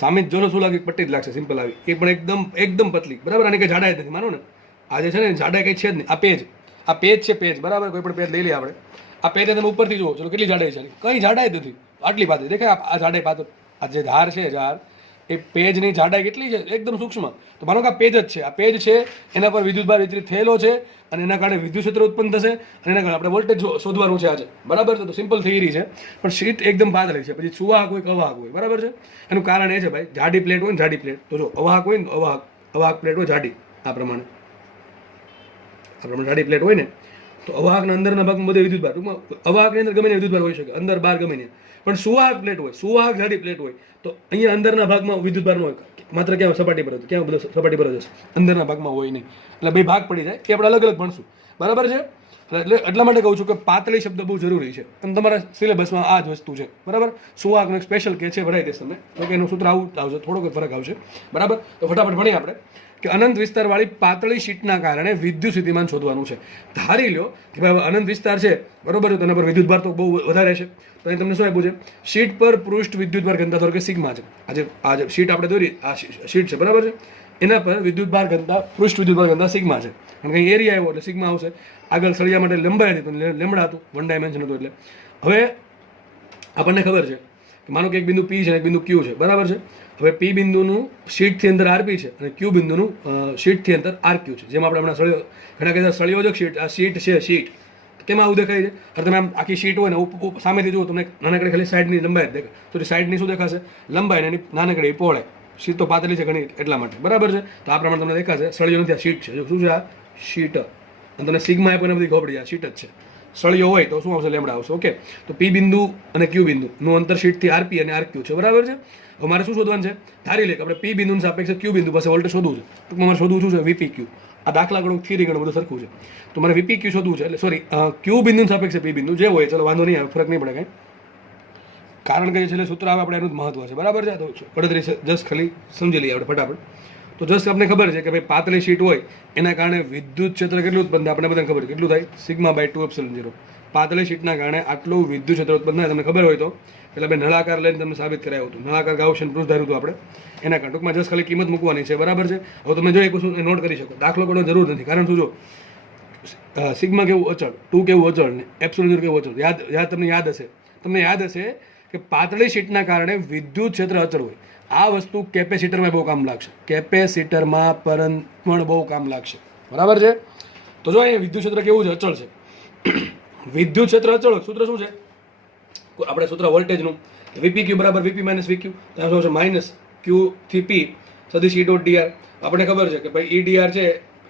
સામે જ જોશો શું લાગે? પટ્ટી જ લાગશે, સિમ્પલ આવી. એ પણ એકદમ પતલી. બરાબર, આની કંઈ જાડાઈ જ નથી, માનો ને. આ જે છે ને જાડાઈ કંઈ છે જ નહીં. આ પેજ છે, પેજ. બરાબર, કોઈ પણ પેજ લઈ લઈએ આપણે. આ પેજ તમે ઉપરથી જુઓ, ચલો કેટલી જાડાઈ છે? કંઈ જાડાઈ જ નથી, આટલી પાતળી દેખાય. આ જાડાઈ પાતળી, આ જે ધાર છે, એ પેજની જાડાઈ કેટલી છે? એકદમ સૂક્ષ્મ. તો માનો કે આ પેજ જ છે, આ પેજ છે, એના પર વિદ્યુતભાર વિતરિત થયેલો છે અને એના કારણે વિદ્યુત ક્ષેત્ર ઉત્પન્ન થશે અને એના કારણે આપણે વોલ્ટેજ શોધવાનું છે આજે. બરાબર છે, તો સિમ્પલ થિયરી છે, પણ શીટ એકદમ પાતળી છે. પછી સુવાહક હોય કે અવાહક હોય? બરાબર છે. એનું કારણ એ છે ભાઈ, જાડી પ્લેટ હોય ને, જાડી પ્લેટ. તો જો અવાહક હોય ને, અવાહક પ્લેટ હોય જાડી, આ પ્રમાણે જાડી પ્લેટ હોય ને, તો અવાહકના અંદરના ભાગમાં બધે વિદ્યુતભાર. ટૂંકમાં અવાહકની અંદર ગમે તે વિદ્યુતભાર હોઈ શકે, અંદર બહાર ગમે તે. પણ સુવાહક પ્લેટ હોય, સુવાહક જાડી પ્લેટ હોય, તો અહીંયા અંદરના ભાગમાં વિદ્યુતભાર ન હોય. માત્ર ક્યાં સપાટી પર હતું, ક્યાં બધું સપાટી પર જ હશે, અંદરના ભાગમાં હોય નહીં. એટલે બે ભાગ પડી જાય, એ આપણે અલગ અલગ ભણશું. બરાબર છે. એટલે એટલા માટે કહું છું કે પાતળી શબ્દ બહુ જરૂરી છે અને તમારા સિલેબસમાં આ જ વસ્તુ છે. બરાબર, સુવાહકનો એક સ્પેશિયલ કે છે, ભરાઈ દેશ તમે. તો કે એનું સૂત્ર આવું આવશે, થોડોક ફરક આવશે. બરાબર, તો ફટાફટ ભણીએ આપણે કે અનંત વિસ્તારવાળી પાતળી શીટના કારણે વિદ્યુત સ્થિતિમાન શોધવાનું છે. ધારી લો કે ભાઈ અનંત વિસ્તાર છે, બરોબર છે, તો એના પર વિદ્યુતભાર તો બહુ વધારે છે. તો અહીં તમને શું આપ્યું છે? શીટ પર પૃષ્ઠ વિદ્યુતભાર ઘનતા ધારો કે સિગ્મા છે. આ જે શીટ આપણે દોરી, આ શીટ છે, બરાબર છે, એના પર વિદ્યુતભાર ઘનતા, પૃષ્ઠ વિદ્યુતભાર ઘનતા સિગ્મા છે. અને કંઈ એરિયા આવ્યો એટલે સિગ્મા આવશે. આગળ સળિયા માટે લંબાઈ હતી તો લેમડા હતું, 1 ડાયમેન્શન હતું. એટલે હવે આપણને ખબર છે કે માનો કે એક બિંદુ પી છે અને એક બિંદુ ક્યુ છે. બરાબર છે. હવે પી બિંદુનું શીટથી અંદર આરપી છે અને ક્યુ બિંદુનું શીટથી અંદર આરક્યુ છે. જેમ આપણે હમણાં સળિયો, ઘણા કહેતા સળિયોજક શીટ, આ શીટ છે, શીટ કેમ આવું દેખાય છે? અરે તમે આમ આખી શીટ હોય ને, સામેથી જુઓ તમને નાનકડી ખાલી સાઈડની લંબાઈ જ દેખાય. તો સાઈડની શું દેખાશે? લંબાઈ, એની નાનકડી પહોળાઈ. શીટ તો પાતળી છે ઘણી, એટલા માટે. બરાબર છે. તો આ પ્રમાણે તમને દેખાશે. સળિયો નથી, આ શીટ છે. શું છે? આ શીટ. અને તમને સિગ્મા આપ્યો ને બધી ખબર પડી જાય, શીટ જ છે. સળિયો હોય તો શું આવશે? લેમડા આવશે. ઓકે, તો પી બિંદુ અને ક્યુ બિંદુનું અંતર શીટથી આરપી અને આરક્યુ છે. બરાબર છે. હવે મારે શું શોધવાનું છે? ધારી લે કે આપણે પી બિંદુની સાપેક્ષે ક્યુ બિંદુ પાસે વોલ્ટેજ શોધવું છે. ટૂંકમાં મારે શોધવું શું છે? વીપી ક્યુ. આ દાખલા ગણું, થિયરી ગણું બધું સરખું છે. તો મારે વીપી ક્યુ શોધવું છે. એટલે સોરી, ક્યુ બિંદુની સાપેક્ષે પી બિંદુ જે હોય, ચલો વાંધો નહીં આવે, ફરક નહીં પડે કાંઈ. કારણ કે છેલ્લે સૂત્ર આવે આપણે એનું જ મહત્વ છે. બરાબર છે. તો ગણતરી જસ્ટ ખાલી સમજી લઈએ આપણે ફટાફટ. તો જસ્ટ આપણે ખબર છે કે ભાઈ પાતળી શીટ હોય એના કારણે વિદ્યુત ક્ષેત્ર કેટલું ઉત્પન્ન થાય? આપણે બધાને ખબર છે કેટલું થાય? σ/2ε0. પાતળી શીટના કારણે આટલું વિદ્યુત ક્ષેત્ર ઉત્પન્ન થાય. તમને ખબર હોય તો એટલે બે નળાકાર લઈને તમને સાબિત કરાવ્યું હતું. નળાકાર ગાઉસિયન પૃષ્ઠ ધાર્યું હતું આપણે. એના કારણે ટૂંકમાં જસ્ટ ખાલી કિંમત મૂકવાની છે. બરાબર છે. હવે તમે જો એક વસ્તુ નોટ કરી શકો, દાખલો કરવાની જરૂર નથી. કારણ શું? જો સિગ્મા કેવું અચળ, 2 કેવું અચળ ને ε0 કેવું અચળ. તમને યાદ હશે કે પાતળી શીટના કારણે વિદ્યુત ક્ષેત્ર અચળ હોય. આ વસ્તુ કેપેસિટરમાં બહુ કામ લાગશે. કેપેસિટરમાં પણ બહુ કામ લાગશે. બરાબર છે. તો જો અહીંયા વિદ્યુત ક્ષેત્ર કેવું છે? અચળ છે. વિદ્યુત ક્ષેત્ર અચળ, સૂત્ર શું છે? આપણે સૂત્ર વોલ્ટેજનું, વીપી ક્યુ બરાબર વીપી માઇનસ વી ક્યુ. ત્યાં શું છે? માઇનસ ક્યુ થી પી સદિશ ઈ ડોટ ડીઆર. આપણે ખબર છે કે ભાઈ ઈ ડીઆર છે,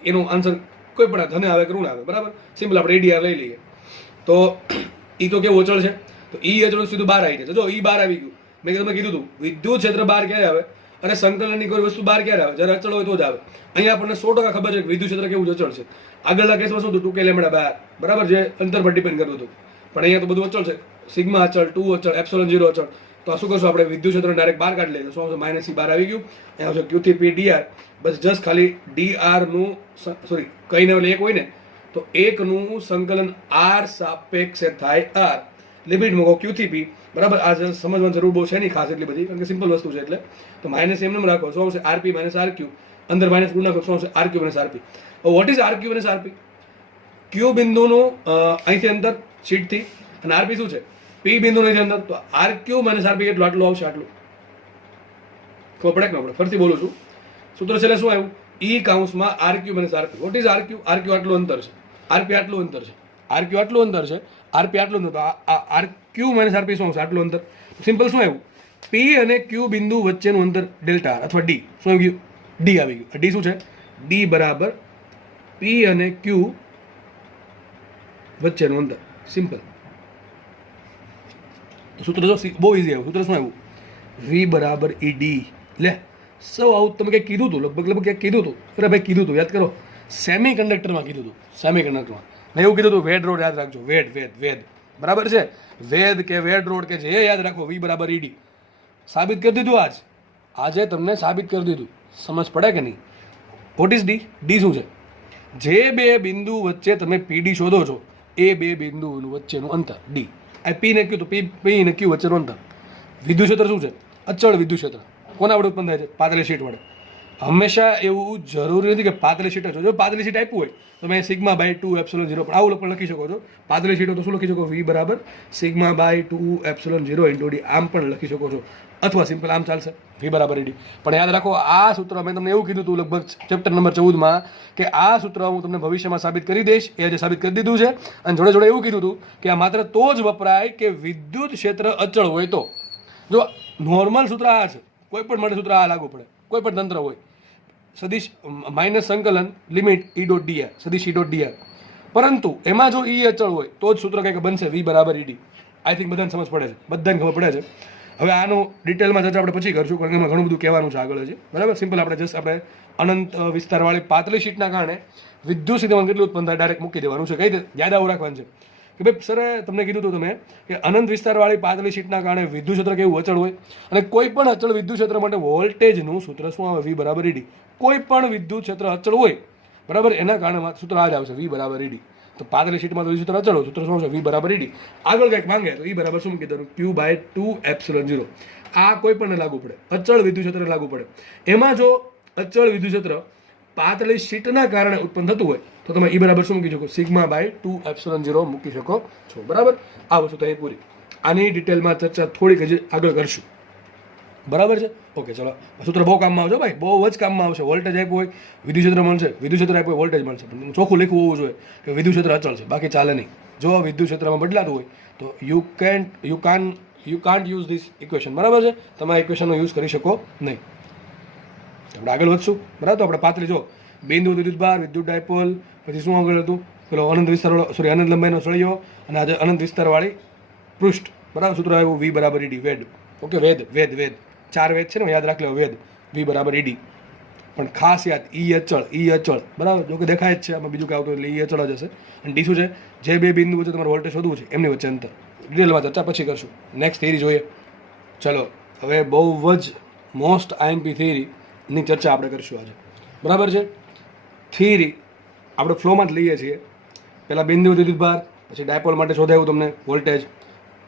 એનું આન્સર કોઈ પણ ધને આવે કે ઋણ આવે. બરાબર, સિમ્પલ આપણે ઈડીઆર લઈ લઈએ. તો ઈ તો કેવું અચળ છે? તો ઈ અચળ સીધું બહાર આવી જાય. જો ઈ બહાર આવી ગયું, મેં તમને કીધું હતું વિદ્યુત ક્ષેત્ર બહાર ક્યારે આવે અને સંકલનની કોઈ વસ્તુ બહાર ક્યારે આવે? જ્યારે અચળ હોય તો જ આવે. અહીંયા આપણને 100% ખબર છે કે વિદ્યુત ક્ષેત્ર કેવું અચળ છે. આગળના કેસમાં શું હતું? 2k લેમડા બહાર, બરાબર, જે અંતર પર ડિપેન્ડ કરતું હતું. પણ અહીંયા તો બધું અચળ છે. સિગ્મા અચળ, 2 અચળ, ε0 અચળ. તો આ શું કરશું? આપણે વિદ્યુત ક્ષેત્ર ડાયરેક્ટ બહાર કાઢી લઈએ. શું આવશે? માઇનસ બહાર આવી ગયું. અહીંયા આવશે ક્યુ થી પી ડીઆર. બસ જસ્ટ ખાલી ડીઆર નું, સોરી, કઈ ને એક હોય ને તો એકનું સંકલન આર સાપેક્ષે થાય આર. લિમિટ મૂકો ક્યુ થી પી. બરાબર, આ સમજવાની જરૂર બહુ છે નહીં ખાસ એટલી બધી, કારણ કે સિમ્પલ વસ્તુ છે. એટલે તો માઇનસ એમને રાખો. શું આવશે? RP minus RQ. અંદર માઇનસ ગુણાકાર. શું આવશે? RQ minus RP. What is RQ minus RP? Q બિંદુનું અહીંથી અંતર શીટથી, અને આરપી શું છે? પી બિંદુ નથી અંદર તો આર ક્યુ માઇનસ આરપી કેટલું આટલું આવશે આટલું ખબર પડે કે આપણે ફરીથી બોલું છું સૂત્ર છેલ્લે શું આવ્યું ઈ કાઉન્સમાં R Q minus RP what is R Q આટલું અંતર છે આરપી આટલું અંતર છે આરપી આટલું અંતર છે આરપી આટલું અંતર તો આર ક્યુ માઇનસ આરપી શું આવશે આટલું અંતર સિમ્પલ શું આવ્યું પી અને ક્યુ બિંદુ વચ્ચેનું અંતર ડેલ્ટા આર અથવા ડી શું આવી ગયું ડી આવી ગયું ડી શું છે ડી બરાબર પી અને ક્યુ વચ્ચેનું અંતર સિમ્પલ સૂત્ર જો બહુ ઇઝી આવ્યું સૂત્ર શું આવ્યું વી બરાબર ઈ ડી લે સૌ આવું તમે કંઈક કીધું હતું લગભગ ક્યાંક કીધું હતું અરે ભાઈ કીધું હતું યાદ કરો સેમી કંડક્ટરમાં કીધું હતું સેમી કંડક્ટરમાં મેં એવું કીધું હતું વેડ રોડ યાદ રાખજો વેદ બરાબર છે વેદ કે વેડ રોડ કે જે યાદ રાખો વી બરાબર ઈ ડી સાબિત કરી દીધું આજે તમને સાબિત કરી દીધું સમજ પડે કે નહીં વોટ ઇઝ ડી ડી શું છે જે બે બિંદુ વચ્ચે તમે પીડી શોધો છો એ બે બિંદુ વચ્ચેનું અંતર ડી આ પી ને ક્યુ તો પી ને ક્યુ વચ્ચેનું અંતર વિદ્યુત ક્ષેત્ર શું છે અચળ વિદ્યુત ક્ષેત્ર કોના વડે ઉત્પન્ન થાય છે પાતળી શીટ વડે હંમેશા એવું જરૂરી નથી કે પાતળી શીટ જ જો પાતળી શીટ આપ્યું હોય તો તમે સિગ્મા બાય 2 એપ્સિલોન 0 પણ આવું પણ લખી શકો છો પાતળી શીટ હોય તો શું લખી શકો વી બરાબર sigma by 2 epsilon 0 into D આમ પણ લખી શકો છો અથવા સિમ્પલ આમ ચાલશે વી બરાબર ડી પણ યાદ રાખો આ સૂત્ર મેં તમને એવું કીધું હતું લગભગ ચેપ્ટર નંબર 14માં કે આ સૂત્ર હું તમને ભવિષ્યમાં સાબિત કરી દઈશ એ આજે સાબિત કરી દીધું છે અને જોડે જોડે એવું કીધું હતું કે આ માત્ર તો જ વપરાય કે વિદ્યુત ક્ષેત્ર અચળ હોય તો જો નોર્મલ સૂત્ર આ છે કોઈ પણ માટે સૂત્ર આ લાગુ પડે કોઈ પણ તંત્ર હોય સદિશ માઇનસ સંકલન લિમિટ ઈ ડોટ ડીઆર સદિશ ઈ ડોટ ડીઆર પરંતુ એમાં જો ઈ અચળ હોય તો જ સૂત્ર કંઈક બનશે વી બરાબર ઈડી આઈ થિંક બધાને સમજ પડે છે બધાને ખબર પડે છે હવે આનું ડિટેલમાં ચર્ચા આપણે પછી કરશું કારણ કે એમાં ઘણું બધું કહેવાનું છે આગળ છે બરાબર સિમ્પલ આપણે જસ્ટ આપણે અનંત વિસ્તારવાળી પાતળી શીટના કારણે વિદ્યુત ક્ષેત્રમાં કેટલું ઉત્પન્ન થાય ડાયરેક્ટ મૂકી દેવાનું છે કઈ રીતે યાદ આવું રાખવાનું છે કે ભાઈ સરે તમને કીધું હતું તમે કે અનંત વિસ્તારવાળી પાતળી શીટના કારણે વિદ્યુત ક્ષેત્ર કેવું અચળ હોય અને કોઈ પણ અચળ વિદ્યુત ક્ષેત્ર માટે વોલ્ટેજનું સૂત્ર શું આવે વી બરાબર ઈડી કોઈ પણ વિદ્યુત ક્ષેત્ર અચળ હોય બરાબર એના કારણે સૂત્ર આ જ આવશે વી બરાબર ઈડી તો પાતળી શીટમાં તો સૂત્ર અચળ હોય સૂત્ર શું આવશે વી બરાબર ઈડી આગળ કંઈક માંગે તો ઈ બરાબર શું મૂકી દેવાનું ક્યુ બાય 2 એપ્સિલોન 0 આ કોઈ પણ લાગુ પડે અચળ વિદ્યુત ક્ષેત્ર લાગુ પડે એમાં જો અચળ વિદ્યુત ક્ષેત્ર પાતળી શીટના કારણે ઉત્પન્ન થતું હોય તો તમે ઈ બરાબર શું મૂકી શકો સિગ્મા બાય 2 એપ્સિલોન 0 મૂકી શકો છો બરાબર આ વસ્તુ તો પૂરી આની ડિટેલમાં ચર્ચા થોડીક હજી આગળ કરશું બરાબર છે ઓકે ચલો સૂત્ર બહુ કામમાં આવશે ભાઈ બહુ જ કામમાં આવશે વોલ્ટેજ આપ્યું હોય વિદ્યુત ક્ષેત્ર મળશે વિદ્યુત ક્ષેત્ર આપ્યું હોય વોલ્ટેજ મળશે પણ ચોખ્ખું લખવું હોવું જોઈએ કે વિદ્યુત ક્ષેત્ર અચળ છે બાકી ચાલે નહીં જો વિદ્યુત ક્ષેત્રમાં બદલાતું હોય તો you can't use this equation બરાબર છે તમે આ ઇક્વેશનનો યુઝ કરી શકો નહીં આપણે આગળ વધશું બરાબર તો આપણે પાતળી જો બિંદુ વિદ્યુતભાર વિદ્યુત ડાયપોલ પછી શું આગળ હતું પેલો અનંત વિસ્તારવાળો અનંત લંબાઈનો સળિયો અને આજે અનંત વિસ્તારવાળી પૃષ્ઠ બરાબર સૂત્ર આવ્યું વી બરાબર ઈડી વેદ ઓકે વેદ 4 વેદ છે ને યાદ રાખ લો વેદ વી બરાબર ઈડી પણ ખાસ યાદ ઈ અચળ બરાબર જો કે દેખાય જ છે આમાં બીજું કે આવતું એટલે ઈ અચળ જ હશે અને ડી શું છે જે બે બિંદુ વચ્ચે તમારે વોલ્ટેજ શોધવું છે એમની વચ્ચે અંતર ડિટેલમાં ચર્ચા પછી કરશું નેક્સ્ટ થિયરી જોઈએ ચલો હવે બહુ જ મોસ્ટ આઈએમપી થિયરીની ચર્ચા આપણે કરીશું આજે બરાબર છે થિયરી આપણે ફ્લોમાં જ લઈએ છીએ પહેલાં બિંદુ વિદ્યુતભાર પછી ડાયપોલ માટે શોધાયું તમને વોલ્ટેજ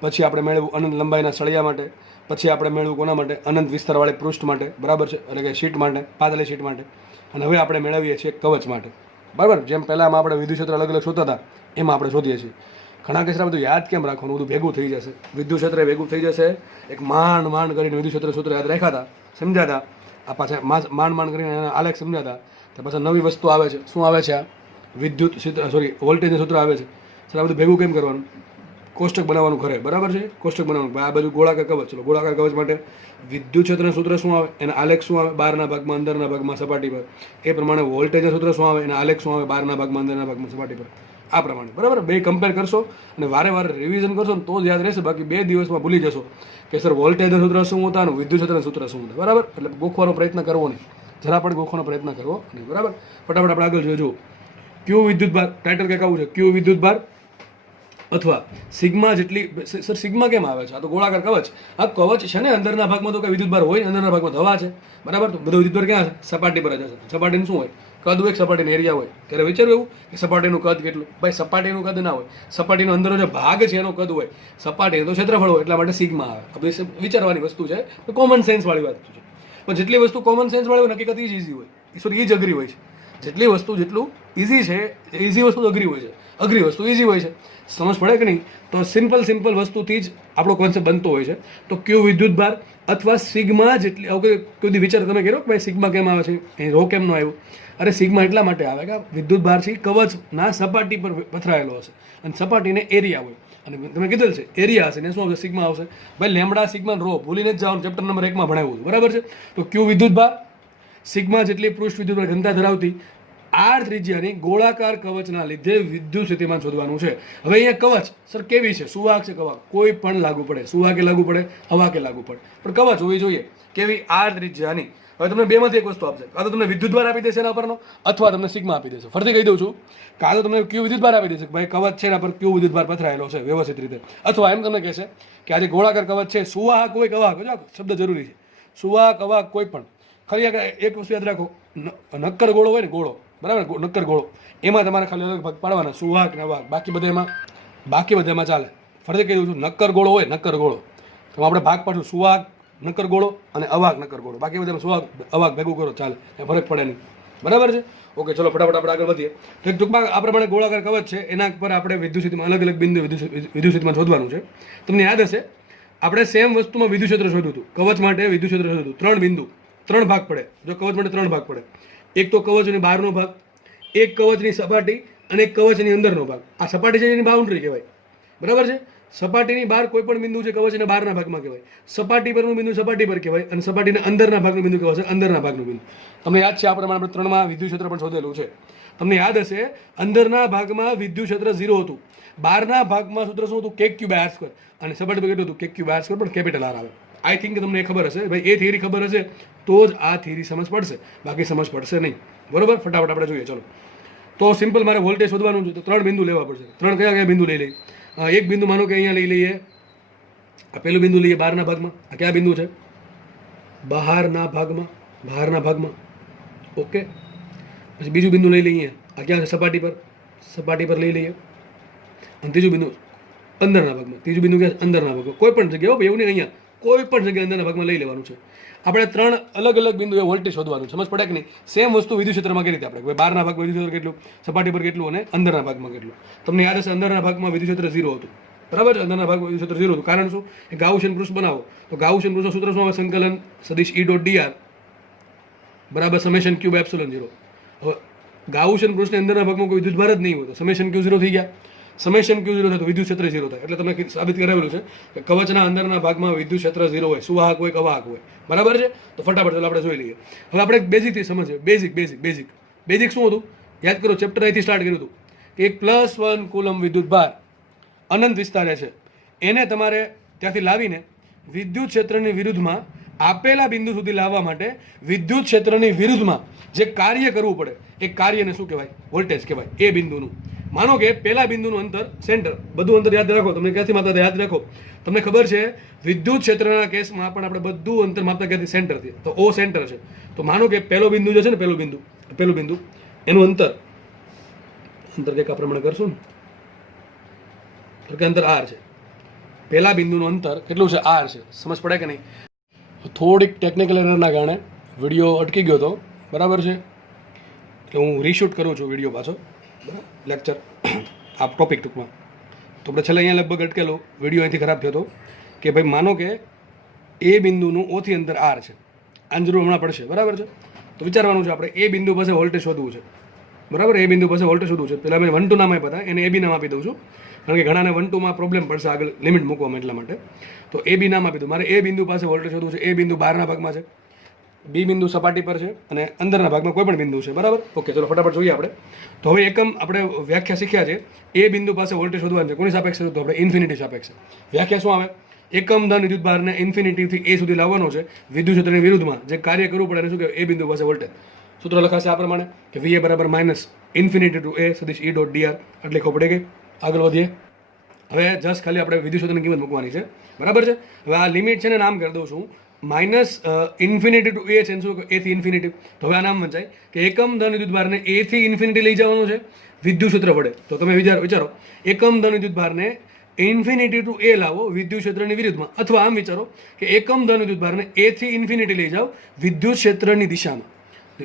પછી આપણે મેળવ્યું અનંત લંબાઈના સળિયા માટે પછી આપણે મેળવ્યું કોના માટે અનંત વિસ્તારવાળી પૃષ્ઠ માટે બરાબર છે એટલે કે શીટ માટે પાતળી શીટ માટે અને હવે આપણે મેળવીએ છીએ કવચ માટે બરાબર જેમ પહેલાંમાં આપણે વિદ્યુત ક્ષેત્ર અલગ અલગ શોધતા હતા એમાં આપણે શોધીએ છીએ ઘણા કેસમાં બધું યાદ કેમ રાખવાનું બધું ભેગું થઈ જશે વિદ્યુત ક્ષેત્ર ભેગું થઈ જશે એક માંડ કરીને વિદ્યુત ક્ષેત્ર સૂત્ર યાદ રાખ્યા હતા સમજાતા આ પાછા માંડ કરીને એના આલેખ સમજાતા તો પાછા નવી વસ્તુ આવે છે શું આવે છે આ વિદ્યુત ક્ષેત્ર વોલ્ટેજનું સૂત્ર આવે છે સર આ બધું ભેગું કેમ કરવાનું કોષ્ટક બનાવવાનું ઘરે બરાબર છે કોષ્ટક બનાવવાનું આ બાજુ ગોળાકાર કવચ ચલો ગોળાકાર કવચ માટે વિદ્યુત ક્ષેત્રના સૂત્ર શું આવે એના આલેખ શું આવે બહારના ભાગમાં અંદરના ભાગમાં સપાટી પર એ પ્રમાણે વોલ્ટેજના સૂત્ર શું આવે એના આલેખ શું આવે બહારના ભાગમાં અંદરના ભાગમાં સપાટી પર આ પ્રમાણે બરાબર બે કમ્પેર કરશો અને વારે રિવિઝન કરશો ને તો જ યાદ રહેશે બાકી 2 દિવસમાં ભૂલી જશો કે સર વોલ્ટેજના સૂત્ર શું હતા અને વિદ્યુત ક્ષેત્રના સૂત્ર શું હતા બરાબર એટલે ગોખવાનો પ્રયત્ન કરવો નહીં જરા પણ ગોખવાનો પ્રયત્ન કરવો નહીં બરાબર ફટાફટ આપણે આગળ જોજો ક્યુ વિદ્યુતભાર ટાઇટલ કંઈક આવું છે ક્યુ વિદ્યુતભાર અથવા સિગ્મા જેટલી સર સિગ્મા કેમ આવે છે આ તો ગોળાકાર કવચ આ કવચ છે ને અંદરના ભાગમાં તો કઈ વિદ્યુતભાર હોય અંદરના ભાગમાં હવા છે બરાબર તો બધો વિદ્યુતભાર ક્યાં છે સપાટી પર જ હશે સપાટીનું શું હોય કદ હોય સપાટીનો એરિયા હોય ત્યારે વિચાર્યું એવું કે સપાટીનું કદ કેટલું ભાઈ સપાટીનું કદ ના હોય સપાટીનો અંદરનો જે ભાગ છે એનો કદ હોય સપાટી તો ક્ષેત્રફળ હોય એટલા માટે સિગ્મા આવે વિચારવાની વસ્તુ છે કોમન સેન્સ વાળી વાત છે પણ જેટલી વસ્તુ કોમન સેન્સ વાળી હોય હકીકત ઈઝી હોય ઈશ્વર એ જ અઘરી હોય છે જેટલી વસ્તુ જેટલું ઇઝી છે ઇઝી વસ્તુ અઘરી હોય છે અઘરી વસ્તુ ઇઝી હોય છે, સમજ પડે કે નહીં? તો સિમ્પલ વસ્તુથી જ આપણો કોન્સેપ્ટ બનતો હોય છે. તો ક્યુ વિદ્યુત ભાર અથવા સિગ્મા જેટલી કોઈ વિચાર તમે કર્યો કે ભાઈ સિગ્મા કેમ આવે છે, એ રો કેમ ન આવ્યું? અરે સિગ્મા એટલા માટે આવે કે વિદ્યુત ભાર છે કવચના સપાટી પર પથરાયેલો હશે અને સપાટીને એરિયા હોય, અને તમે કીધેલ છે એરિયા હશે ને શું આવશે? સિગ્મા આવશે. ભાઈ લેમડા સિગ્મા રો ભૂલીને જ જવાનું, ચેપ્ટર નંબર 1 માં ભણાવ્યું, બરાબર છે? તો ક્યુ વિદ્યુત ભાર સિગ્મા જેટલી પૃષ્ઠ વિદ્યુત ભાર ઘનતા ધરાવતી આર ત્રિજ્યાની ગોળાકાર કવચના લીધે વિદ્યુત સ્થિતિમાન શોધવાનું છે. હવે અહીંયા કવચ સર કેવી છે? સુવાહક છે કવચ, કોઈ પણ લાગુ પડે, સુવાહકે લાગુ પડે, અવાહકે લાગુ પડે, પણ કવચ હોવી જોઈએ કેવી? આર ત્રિજ્યાની. હવે તમને બેમાંથી એક વસ્તુ આપશે, કાં તો તમને વિદ્યુત ભાર આપી દેશે એના પરનો, અથવા તમને સિગ્મા આપી દેશે. ફરીથી કહી દઉં છું, કાં તો તમને ક્યુ વિદ્યુત ભાર આપી દેશે, ભાઈ કવચ છે એના પર ક્યુ વિદ્યુત ભાર પથરાયેલો છે વ્યવસ્થિત રીતે, અથવા એમ તમને કહેશે કે આજે ગોળાકાર કવચ છે, સુવાહક હોય કે અવાહક, જો શબ્દ જરૂરી છે, સુવાહક અવાહક કોઈ પણ. ખાલી એક વસ્તુ યાદ રાખો, નક્કર ગોળો હોય ને, ગોળો, બરાબર, નક્કર ગોળો, એમાં તમારે ખાલી અલગ ભાગ પાડવાના, સુવાહક ને અવાહક, બાકી બધામાં ચાલે. ફરીથી કહી દઉં છું, નક્કર ગોળો હોય, નક્કર ગોળો, તો આપણે ભાગ પાડશું સુવાહક નક્કર ગોળો અને અવાહક નક્કર ગોળો, બાકી બધામાં સુવાહક અવાહક ભેગું કરો, ચાલે, ફરક પડે નહીં, બરાબર છે? ઓકે, ચલો ફટાફટ આપણે આગળ વધીએ. તો ટૂંકમાં આ પ્રમાણે ગોળાકાર કવચ છે, એના પર આપણે વિદ્યુત સ્થિતિમાં અલગ અલગ બિંદુ વિદ્યુત સ્થિતિમાં શોધવાનું છે. તમને યાદ હશે આપણે સેમ વસ્તુમાં વિદ્યુત ક્ષેત્ર શોધ્યું હતું, કવચ માટે વિદ્યુત ક્ષેત્ર શોધ્યું હતું. 3 બિંદુ, 3 ભાગ પડે. જો કવચ માટે 3 ભાગ પડે, એક તો કવચની બહારનો ભાગ, એક કવચની સપાટી અને એક કવચની અંદરનો ભાગ. આ સપાટી છે એની બાઉન્ડ્રી કહેવાય, બરાબર છે? સપાટીની બહાર કોઈ પણ બિંદુ છે કવચના બહારના ભાગમાં કહેવાય, સપાટી પરનું બિંદુ સપાટી પર કહેવાય, અને સપાટીના અંદરના ભાગનું બિંદુ કહેવાય અંદરના ભાગનું બિંદુ. તમને યાદ છે આ પ્રમાણે આપણે 3માં વિદ્યુત ક્ષેત્ર પણ શોધેલું છે. તમને યાદ હશે અંદરના ભાગમાં વિદ્યુત ક્ષેત્ર 0 હતું, બહારના ભાગમાં સૂત્ર શું હતું? KQ બાય R સ્ક્વેર, અને સપાટી પર કેટલું હતું? KQ બાય R સ્ક્વેર, પણ કેપિટલ R આવે. આઈ થિંક તમને એ ખબર હશે ભાઈ, એ થિયરી ખબર હશે તો જ આ થિયરી સમજ પડશે, બાકી સમજ પડશે નહીં, બરોબર? ફટાફટ આપણે જોઈએ. ચલો, તો સિમ્પલ મારે વોલ્ટેજ શોધવાનું છે, તો 3 બિંદુ લેવા પડશે. 3 કયા બિંદુ લઈ લઈએ? એક બિંદુ માનો કે અહીંયા લઈ લઈએ, આ પહેલું બિંદુ લઈએ બહારના ભાગમાં. આ કયા બિંદુ છે? બહારના ભાગમાં, ઓકે. પછી બીજું બિંદુ લઈ લઈએ, આ ક્યાં છે? સપાટી પર લઈ લઈએ. અને ત્રીજું બિંદુ અંદરના ભાગમાં, ત્રીજું બિંદુ ક્યાં? અંદરના ભાગમાં, કોઈ પણ જગ્યાએ, એવું નહીં, અહીંયા કોઈ પણ જગ્યાએ અંદરના ભાગમાં લઈ લેવાનું છે. આપણે 3 અલગ અલગ બિંદુએ વોલ્ટેજ શોધવાનું, સમજ પડે કે નહીં? સેમ વસ્તુ વિદ્યુત ક્ષેત્રમાં કરી રીતે આપણે બહારના ભાગમાં વિદ્યુત ક્ષેત્ર કેટલું, સપાટી પર કેટલું અને અંદરના ભાગમાં કેટલું. તમને યાદ હશે અંદરના ભાગમાં વિદ્યુત ક્ષેત્ર 0 હતું, બરાબર છે? અંદરના ભાગમાં વિદ્યુત ક્ષેત્ર 0 હતું. કારણ શું? એ ગાઉસિયન પૃષ્ઠ બનાવો, તો ગાઉસિયન પૃષ્ઠનું સૂત્ર શું આવે? સંકલન સદિશ E.dr બરાબર સમેશન ક્યુ બાય એપ્સિલોન 0. હવે ગાઉસિયન પૃષ્ઠની અંદરના ભાગમાં કોઈ વિદ્યુત ભાર જ નહીં હોય તો સમેશન ક્યુ 0 થઈ ગયા. સમેશન ક્યુ 0 થાય તો વિદ્યુત ક્ષેત્ર 0 થાય. એટલે તમે સાબિત કરાવેલું છે કે કવચના અંદરના ભાગમાં વિદ્યુત ક્ષેત્ર 0 હોય, સુવાહક હોય કે અવાહક હોય, બરાબર છે? તો ફટાફટ ચાલો આપણે જોઈ લઈએ. હવે આપણે બેઝિકથી સમજીએ. બેઝિક શું હતું? યાદ કરો, ચેપ્ટર અહીંથી સ્ટાર્ટ કર્યું હતું કે એક +1 કુલમ વિદ્યુત ભાર અનંત વિસ્તારે છે, એને તમારે ત્યાંથી લાવીને વિદ્યુત ક્ષેત્રની વિરુદ્ધમાં આપેલા બિંદુ સુધી લાવવા માટે વિદ્યુત ક્ષેત્રની વિરુદ્ધમાં જે કાર્ય કરવું પડે એ કાર્યને શું કહેવાય? વોલ્ટેજ કહેવાય. એ બિંદુનું માનો કે પહેલા બિંદુનું અંતર, સેન્ટર, બધું અંતર યાદ રાખો. તમને ક્યાંથી માપતા યાદ રાખો? તમને ખબર છે વિદ્યુત ક્ષેત્રના કેસમાં પણ આપણે બધું અંતર માપતા ક્યાંથી? સેન્ટરથી. તો O સેન્ટર છે. તો માનો કે પહેલો બિંદુ જે છે ને, પહેલું બિંદુ એનું અંતર કંઈક આ પ્રમાણે કરશું ને, કે અંતર R છે. પહેલા બિંદુનું અંતર કેટલું છે? R છે. સમજ પડે કે નહીં? થોડીક ટેકનિકલ એરરના કારણે વિડીયો અટકી ગયો હતો, બરાબર છે? એટલે હું રીશૂટ કરું છું વિડીયો પાછો, લેક્ચર, આ ટોપિક ટૂંકમાં. તો આપણે છેલ્લે અહીંયા લગભગ અટકેલો વિડીયો અહીંથી ખરાબ થયો હતો કે ભાઈ માનો કે એ બિંદુનું ઓથી અંતર R છે, આની જરૂર હમણાં પડશે, બરાબર છે? તો વિચારવાનું છે આપણે એ બિંદુ પાસે વોલ્ટેજ શોધવું છે, બરાબર? એ બિંદુ પાસે વોલ્ટેજ શોધવું છે. પહેલાં મેં 1 2 નામ આપ્યા હતા, એને AB નામ આપી દઉં છું, કારણ કે ઘણાને 1 2 માં પ્રોબ્લેમ પડશે આગળ લિમિટ મૂકવામાં, એટલા માટે. તો AB નામ આપી દઉં. મારે એ બિંદુ પાસે વોલ્ટેજ શોધવું છે. એ બિંદુ બહારના ભાગમાં છે, B બિંદુ સપાટી પર છે, અને અંદરના ભાગમાં કોઈ પણ બિંદુ છે, બરાબર? ઓકે, ચલો ફટાફટ જોઈએ આપણે. તો હવે એકમ આપણે વ્યાખ્યા શીખ્યા છે. એ બિંદુ પાસે વોલ્ટેજ શોધવાનું છે. કોની સાપેક્ષે? તો આપણે ઇન્ફિનિટી સાપેક્ષે. વ્યાખ્યા શું આવે? એકમ ધન વિદ્યુત ભારને ઇન્ફિનિટીથી A સુધી લાવવાનો છે વિદ્યુત ક્ષેત્રની વિરુદ્ધમાં જે કાર્ય કરવું પડે એને શું કહેવાય? એ બિંદુ પાસે વોલ્ટેજ. સૂત્ર લખાશે આ પ્રમાણે કે VA બરાબર -ઇન્ફિનિટી ટુ A સદિશ E.dr. એટલે ખબર પડે કે આગળ વધીએ. હવે જસ્ટ ખાલી આપણે વિદ્યુત ક્ષેત્રની કિંમત મૂકવાની છે, બરાબર છે? હવે આ લિમિટ છે ને નામ કરી દઉં છું, -ઇન્ફિનિટી ટુ A છે, શું? A થી ઇન્ફિનિટી. તો હવે આ નામ વંચાય કે એકમ ધન વિદ્યુત ભારને A થી ઇન્ફિનિટી લઈ જવાનું છે વિદ્યુત ક્ષેત્ર વડે. તો તમે વિચારો એકમ ધન વિદ્યુત ભારને ઇન્ફિનિટી ટુ A લાવો વિદ્યુત ક્ષેત્રની વિરુદ્ધમાં, અથવા આમ વિચારો કે એકમ ધન વિદ્યુત ભારને A થી ઇન્ફિનિટી લઈ જાઓ વિદ્યુત ક્ષેત્રની દિશામાં,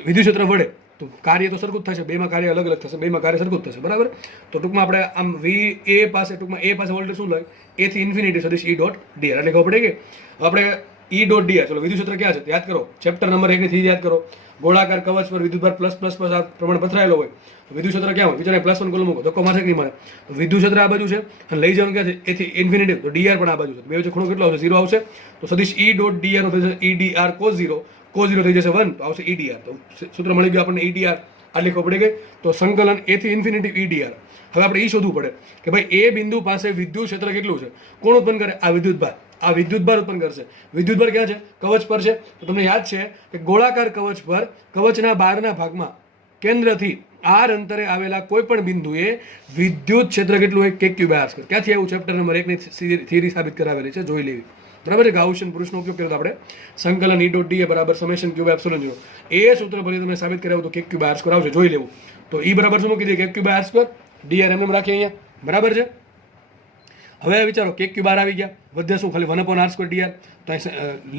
વિદ્યુત ક્ષેત્ર વડે. તો કાર્ય તો સરખું જ થશે, બેમાં કાર્ય અલગ અલગ થશે, બેમાં કાર્ય સરખું જ થશે, બરાબર. તો ટૂંકમાં આપણે આમ વી એ પાસે ટૂંકમાં એ પાસે વોલ્ટેજ શું લાગે, એ થી ઇન્ફિનિટી સદિશ ઈ ડોટ ડીઆર. એટલે ખબર પડી કે આપણે ઈ ડોટ ડીઆર, ચલો વિદ્યુત ક્ષેત્ર ક્યાં છે યાદ કરો, ચેપ્ટર નંબર 1 થી યાદ કરો. ગોળાકાર કવચ પર વિદ્યુતભાર પ્લસ પ્લસ પ્લસ આ પ્રમાણે પથરાયેલો હોય તો વિદ્યુત ક્ષેત્ર ક્યાં હોય, વિચારે +1 કોલમ મૂકો, ધક્કો મારશે કે નહીં મારે. વિદ્યુત ક્ષેત્ર આ બાજુ છે અને લઈ જવાનું ક્યાં છે, એથી ઇન્ફિનિટી, તો ડીઆર પણ આ બાજુ છે. બે વચ્ચે ખૂણો કેટલો આવશે, 0 આવશે. તો સદિશ ઈ ડોટ ડીઆર નો થઈ જશે ઈ ડીઆર cos 0, cos 0 થઈ જશે 1, તો આવશે ઈ ડીઆર. તો સૂત્ર મળી ગયું આપણને ઈ ડીઆર. આટલી ખબર પડી ગઈ. તો સંકલન એ થી ઇન્ફિનિટી ઈ ડીઆર. હવે આપણે એ શોધવું પડે કે ભાઈ એ બિંદુ પાસે વિદ્યુત ક્ષેત્ર કેટલું છે, કોણ ઉત્પન્ન કરે, આ વિદ્યુતભાર. આ વિદ્યુતભાર ઉત્પન્ન કરશે. વિદ્યુતભાર ક્યાં છે, કવચ પર છે. તો તમને યાદ છે કે ગોળાકાર કવચ પર કવચના બહારના ભાગમાં કેન્દ્રથી આર અંતરે આવેલા કોઈ પણ બિંદુએ વિદ્યુત ક્ષેત્ર કેટલું હોય, KQ બાય r². ક્યાંથી આવું, ચેપ્ટર નંબર 1 ની થિયરી સાબિત કરાવેલી છે, જોઈ લેવી, બરાબર છે. ગાઉસિયન પુરુષનો ઉપયોગ કર્યો આપણે સંકલન ઈ ડોટ ડી બરાબર સમેશન ક્યુ બાય એપ્સિલોન 0. એ સૂત્ર પરથી તમને સાબિત કરાવ્યું તો KQ બાય r² આવશે, જોઈ લેવું. તો ઈ બરાબર શું મૂકી દઈએ, KQ બાય r², ડીઆર એમ રાખીએ અહીંયા, બરાબર છે. હવે વિચારો KQ બાર આવી ગયા, વધે શું, ખાલી 1/r² ડીઆર. તો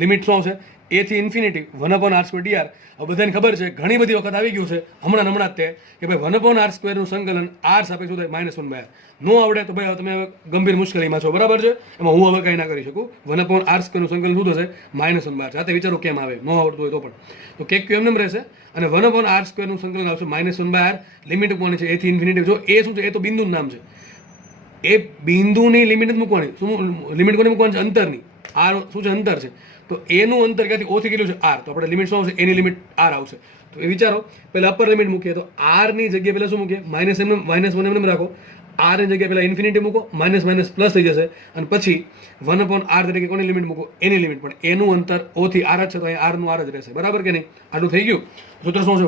લિમિટ શું આવશે, એ થી ઇન્ફિનિટી 1/r² ડીઆર. હવે બધાને ખબર છે, ઘણી બધી વખત આવી ગયું છે હમણાં જ તે કે ભાઈ 1/r² નું સંકલન r સાપેક્ષ શું થાય, -1/r. નો આવડે તો ભાઈ હવે તમે ગંભીર મુશ્કેલીમાં છો, બરાબર છે. એમાં હું હવે કંઈ ના કરી શકું. 1/r² નું સંકલન શું થશે, -1/r. સાથે વિચારો કેમ આવે, નો આવડતું હોય તો પણ. તો KQ એમ રહેશે અને 1/r² નું સંકલન આવશે -1/r. લિમિટ મૂકવાની છે એ થી ઇન્ફિનિટી. જો એ શું છે, એ તો બિંદુનું નામ છે, એ બિંદુની લિમિટ જ મૂકવાની. શું લિમિટ કોને મૂકવાની છે, અંતરની. આર શું છે, અંતર છે. તો એનું અંતર ક્યાંથી, ઓથી કેટલું છે, આર. તો આપણે લિમિટ શું આવશે, એની લિમિટ આર આવશે. તો એ વિચારો, પહેલા અપર લિમિટ મૂકીએ તો આર ની જગ્યાએ પહેલા શું મૂકીએ, -1 એમ રાખો. આર ની જગ્યાએ પહેલા ઇન્ફિનિટી મૂકો, માઇનસ માઇનસ પ્લસ થઈ જશે, અને પછી 1/r તરીકે કોની લિમિટ મૂકો, એની લિમિટ. પણ એનું અંતર ઓ થી આર જ છે, તો અહીં આર નું આર જ રહેશે, બરાબર કે નહીં. આટલું થઈ ગયું. સૂત્ર શું છે,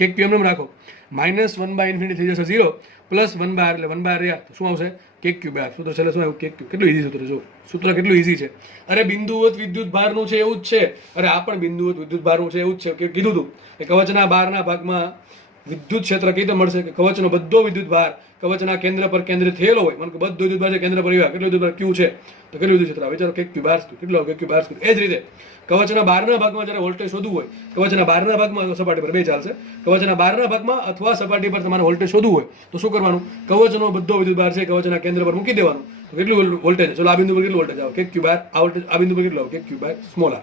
KQ એમ રાખો, -1/∞ થઈ જશે 0, +1/r એટલે 1/r રહ્યા, તો શું આવશે, KQ બાય r. સૂત્ર છેલ્લે શું આવ્યું, KQ. કેટલું ઈઝી સૂત્ર, જો સૂત્ર કેટલું ઈઝી છે. અરે બિંદુવત વિદ્યુત ભારનું છે એવું જ છે. અરે આ પણ બિંદુવત વિદ્યુત ભારનું છે એવું જ છે. કે કીધું હતું કે કવચના બહારના ભાગમાં વિદ્યુત ક્ષેત્ર કઈ રીતે મળશે, કે કવચનો બધો વિદ્યુત ભાર કવચના કેન્દ્ર પર કેન્દ્રિત થયેલો હોય. મને કે બધો વિદ્યુત ભાર છે કેન્દ્ર પર આવ્યા, કેટલું વિદ્યુત ભાર Q છે, તો કેટલું વિદ્યુત ક્ષેત્ર વિચારો, KQ બાર કેટલો, KQ બાર. એ જ રીતે કવચના બહારના ભાગમાં જ્યારે વોલ્ટેજ શોધવું હોય, કવચના બહારના ભાગમાં સપાટી પર બે ચાલશે, કવચના બહારના ભાગમાં અથવા સપાટી પર તમારે વોલ્ટેજ શોધવું હોય તો શું કરવાનું, કવચનો બધો વિદ્યુત ભાર છે કવચના કેન્દ્ર પર મૂકી દેવાનું. તો કેટલું વોલ્ટેજ, ચલો આ બિંદુ પર કેટલું વોલ્ટેજ આવે, KQ બાર. આ વોલ્ટેજ આ બિંદુ પર કેટલું આવે, KQ બાર સ્મોલ r.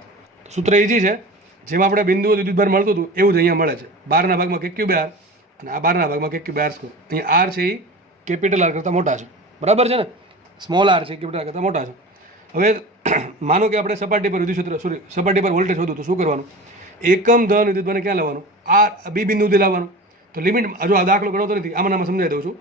સૂત્ર ઈઝી છે. જેમ આપણે બિંદુઓ વિદ્યુત ભાર મળતું હતું એવું જ અહીંયા મળે છે. બહારના ભાગમાં KQ બાર અને આ બહારના ભાગમાં KQ બાર સ્ક્વેર. અહીંયા r છે એ કેપિટલ R કરતાં મોટા છે, બરાબર છે ને. સ્મોલ r છે કેપિટલ R કરતાં મોટા છે. હવે માનો કે આપણે સપાટી પર વિદ્યુત ક્ષેત્ર, સપાટી પર વોલ્ટેજ શોધવું, તો શું કરવાનું, એકમ ધન વિદ્યુતભારને ક્યાં લાવવાનું, આ બી બિંદુથી લાવવાનું. તો લિમિટ, જો આ દાખલો ગણતો નથી, આમાં સમજાવી દઉં છું.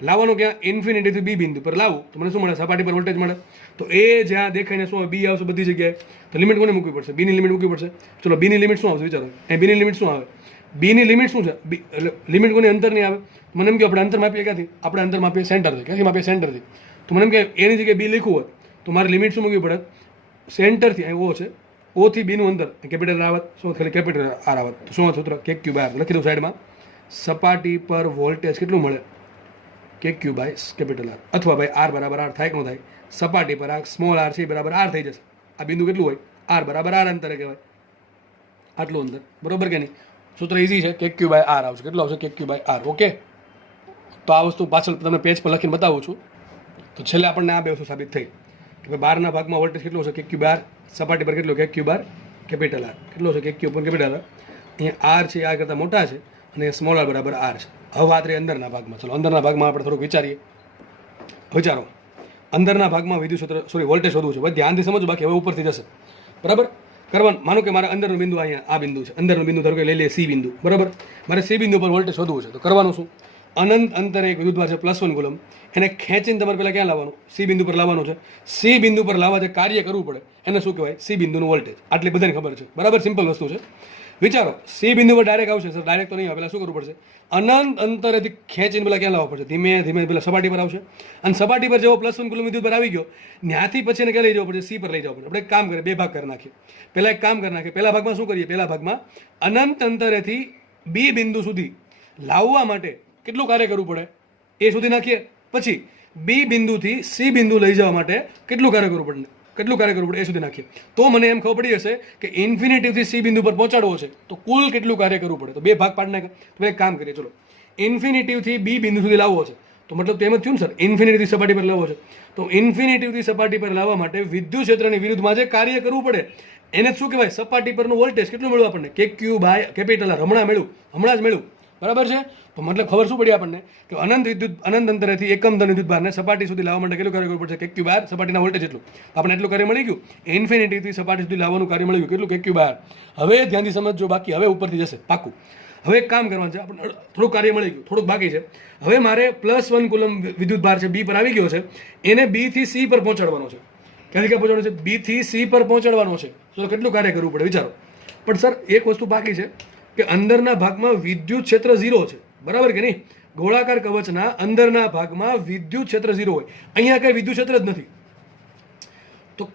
લાવવાનું ક્યાં, ઇન્ફિનિટીથી બી બિંદુ પર લાવું તો મને શું મળે, સપાટી પર વોલ્ટેજ મળે. તો એ જ્યાં દેખાઈને શું બી આવશે બધી જગ્યાએ, તો લિમિટ કોને મૂકવી પડશે, બીની લિમિટ મૂકવી પડશે. ચલો બીની લિમિટ શું આવશે, વિચારો. એ બીની લિમિટ શું આવે, બીની લિમિટ શું છે, એટલે લિમિટ કોની અંતરની આવે. મને એમ કે આપણે અંતર માપીએ ક્યાંથી, આપણે અંતર માપીએ સેન્ટરથી. ક્યાંથી માપીએ, સેન્ટરથી. તો મને એમ કે એની જગ્યાએ બી લખવું હોય તો મારે લિમિટ શું મૂકવી પડે, સેન્ટરથી. અહીં ઓ છે, ઓ થી બીનું અંતર કેપિટલ આવત, શું ખાલી કેપિટલ આર આવત. તો શું સૂત્ર, KQ બાર. લખી દઉં સાઈડમાં, સપાટી પર વોલ્ટેજ કેટલું મળે, KQ બાય કેપિટલ R. અથવા ભાઈ R બરાબર R થાય કે ન થાય, સપાટી પર આ સ્મોલ r છે એ બરાબર R થઈ જશે. આ બિંદુ કેટલું હોય, R બરાબર R અંતરે કહેવાય, આટલું અંતર, બરોબર કે નહીં. સૂત્ર ઈઝી છે, KQ બાય R આવશે. કેટલું આવશે, KQ બાય R. ઓકે. તો આ વસ્તુ પાછળ તમને પેજ પર લખીને બતાવું છું. તો છેલ્લે આપણને આ બે વસ્તુ સાબિત થઈ કે ભાઈ બહારના ભાગમાં વોલ્ટેજ કેટલો છે, KQ બાર. સપાટી પર કેટલો, KQ બાર કેપિટલ R. કેટલો છે, KQ ઉપર કેપિટલ R. અહીંયા R છે આ કરતાં મોટા છે અને સ્મોલ r બરાબર R છે. હવે વાત રહી અંદરના ભાગમાં. ચલો અંદરના ભાગમાં આપણે થોડુંક વિચારીએ. વિચારો, અંદરના ભાગમાં વિદ્યુત ક્ષેત્ર, વોલ્ટેજ શોધવું છે. ભાઈ ધ્યાનથી સમજો, બાકી હવે ઉપરથી જશે, બરાબર. કરવાનું, માનો કે મારા અંદરનું બિંદુ અહીંયા આ બિંદુ છે, અંદરનું બિંદુ ધારો કે લઈ લઈએ C બિંદુ, બરાબર. મારે C બિંદુ પર વોલ્ટેજ શોધવું છે. તો કરવાનું શું, અનંત અંતરે એક વિદ્યુતભાર છે +1 કુલમ, એને ખેંચીને તમારે પહેલાં ક્યાં લાવવાનું, C બિંદુ પર લાવવાનું છે. C બિંદુ પર લાવવા જે કાર્ય કરવું પડે એને શું કહેવાય, C બિંદુનું વોલ્ટેજ. આટલી બધાને ખબર છે, બરાબર. સિમ્પલ વસ્તુ છે. વિચારો, C બિંદુ પર ડાયરેક્ટ આવશે, સર ડાયરેક્ટ તો નહીં આવે, પહેલાં શું કરવું પડશે, અનંત અંતરેથી ખેંચીને પહેલાં ક્યાં લાવવા પડશે, ધીમે ધીમે પહેલાં સપાટી પર આવશે. અને સપાટી પર જેવો +1 કુલમ વિદ્યુત પર આવી ગયો, ત્યાંથી પછી એને ક્યાં લઈ જવું પડશે, C પર લઈ જવું પડશે. આપણે એક કામ કરીએ, બે ભાગ કરી નાખીએ. પહેલાં એક કામ કરી નાખીએ, પહેલા ભાગમાં શું કરીએ, પહેલા ભાગમાં અનંત અંતરેથી B બિંદુ સુધી લાવવા માટે કેટલું કાર્ય કરવું પડે એ શોધી નાખીએ. પછી B બિંદુથી C બિંદુ લઈ જવા માટે કેટલું કાર્ય કરવું પડે કેટલું કાર્ય કરવું પડે એ સુધી નાખીએ તો મને એમ ખબર પડી હશે કે ઇન્ફિનિટીથી સી બિંદુ પર પહોંચાડવો છે તો કુલ કેટલું કાર્ય કરવું પડે. તો બે ભાગ પાડી નાખે. તો એક કામ કરીએ, ચલો ઇન્ફિનિટીથી બી બિંદુ સુધી લાવવો છે તો મતલબ તેમ જ થયું ને સર, ઇન્ફિનિટીથી સપાટી પર લાવવો છે તો ઇન્ફિનિટીથી સપાટી પર લાવવા માટે વિદ્યુત ક્ષેત્રની વિરુદ્ધમાં જે કાર્ય કરવું પડે એને શું કહેવાય? સપાટી પરનું વોલ્ટેજ કેટલું મળ્યું આપણને? કે ક્યુ બાય કેપિટલ આર. હમણાં જ મળ્યું, બરાબર છે. તો મતલબ ખબર શું પડી આપણને કે અનંત અંતરેથી એકમ ધન વિદ્યુત ભારને સપાટી સુધી લાવવા માટે કેટલું કાર્ય કરવું પડશે? કે ક્યુ બાર સપાટીના વોલ્ટેજ એટલું. આપણે એટલું કાર્ય મળી ગયું. ઇન્ફિનિટીથી સપાટી સુધી લાવવાનું કાર્ય મળી ગયું કેટલું? કે ક્યુ બાર. હવે ધ્યાનથી સમજજો, બાકી હવે ઉપરથી જશે પાકું. હવે એક કામ કરવાનું છે, આપણે થોડુંક કાર્ય મળી ગયું, થોડુંક બાકી છે. હવે મારે +1 કુલમ વિદ્યુત ભાર છે બી પર આવી ગયો છે, એને બી થી સી પર પહોંચાડવાનો છે. ક્યાંથી ક્યાં પહોંચાડવાનો છે? બી થી સી પર પહોંચાડવાનો છે. તો કેટલું કાર્ય કરવું પડે વિચારો. પણ સર એક વસ્તુ બાકી છે કે અંદરના ભાગમાં વિદ્યુત ક્ષેત્ર 0 છે, બરાબર કે નહીં? ગોળાકાર કવચના અંદરના ભાગમાં વિદ્યુત ક્ષેત્ર 0 હોય, અહીંયા કઈ વિદ્યુત ક્ષેત્ર જ નથી. તો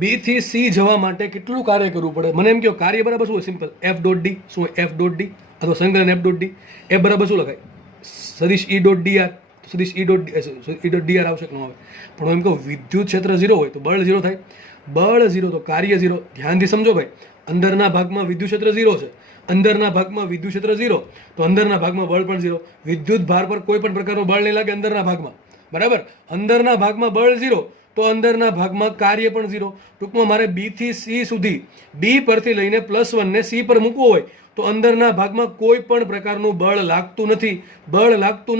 બી થી સી જવા માટે કેટલું કાર્ય કરવું પડે? મને એમ કહો કાર્ય બરાબર શું હોય? Simple F dot D. શું હોય? એફ ડોટ ડી અથવા સંકલન એફ ડોટ ડી. એ બરાબર શું લખાય? સદિશ ઈ ડોટ ડીઆર. સદિશ ઈ ડોટ ડીઆર આવશે કે ન આવે? પણ હું એમ કહું વિદ્યુત ક્ષેત્ર 0 હોય તો બળ 0 થાય. બળ 0 તો કાર્ય 0. ધ્યાનથી સમજો ભાઈ, અંદરના ભાગમાં વિદ્યુત ક્ષેત્ર 0 છે, અંદરના ભાગમાં વિદ્યુત ક્ષેત્ર 0 તો અંદરના ભાગમાં બળ પણ 0. વિદ્યુત ભાર પર કોઈ પણ પ્રકારનું બળ નહીં લાગે અંદરના ભાગમાં, બરાબર. અંદરના ભાગમાં બળ 0 તો અંદરના ભાગમાં કાર્ય પણ 0. ટૂંકમાં મારે બી થી સી સુધી બી પરથી લઈને +1 ને સી પર મૂકવો હોય તો અંદરના ભાગમાં કોઈ પણ પ્રકારનું બળ લાગતું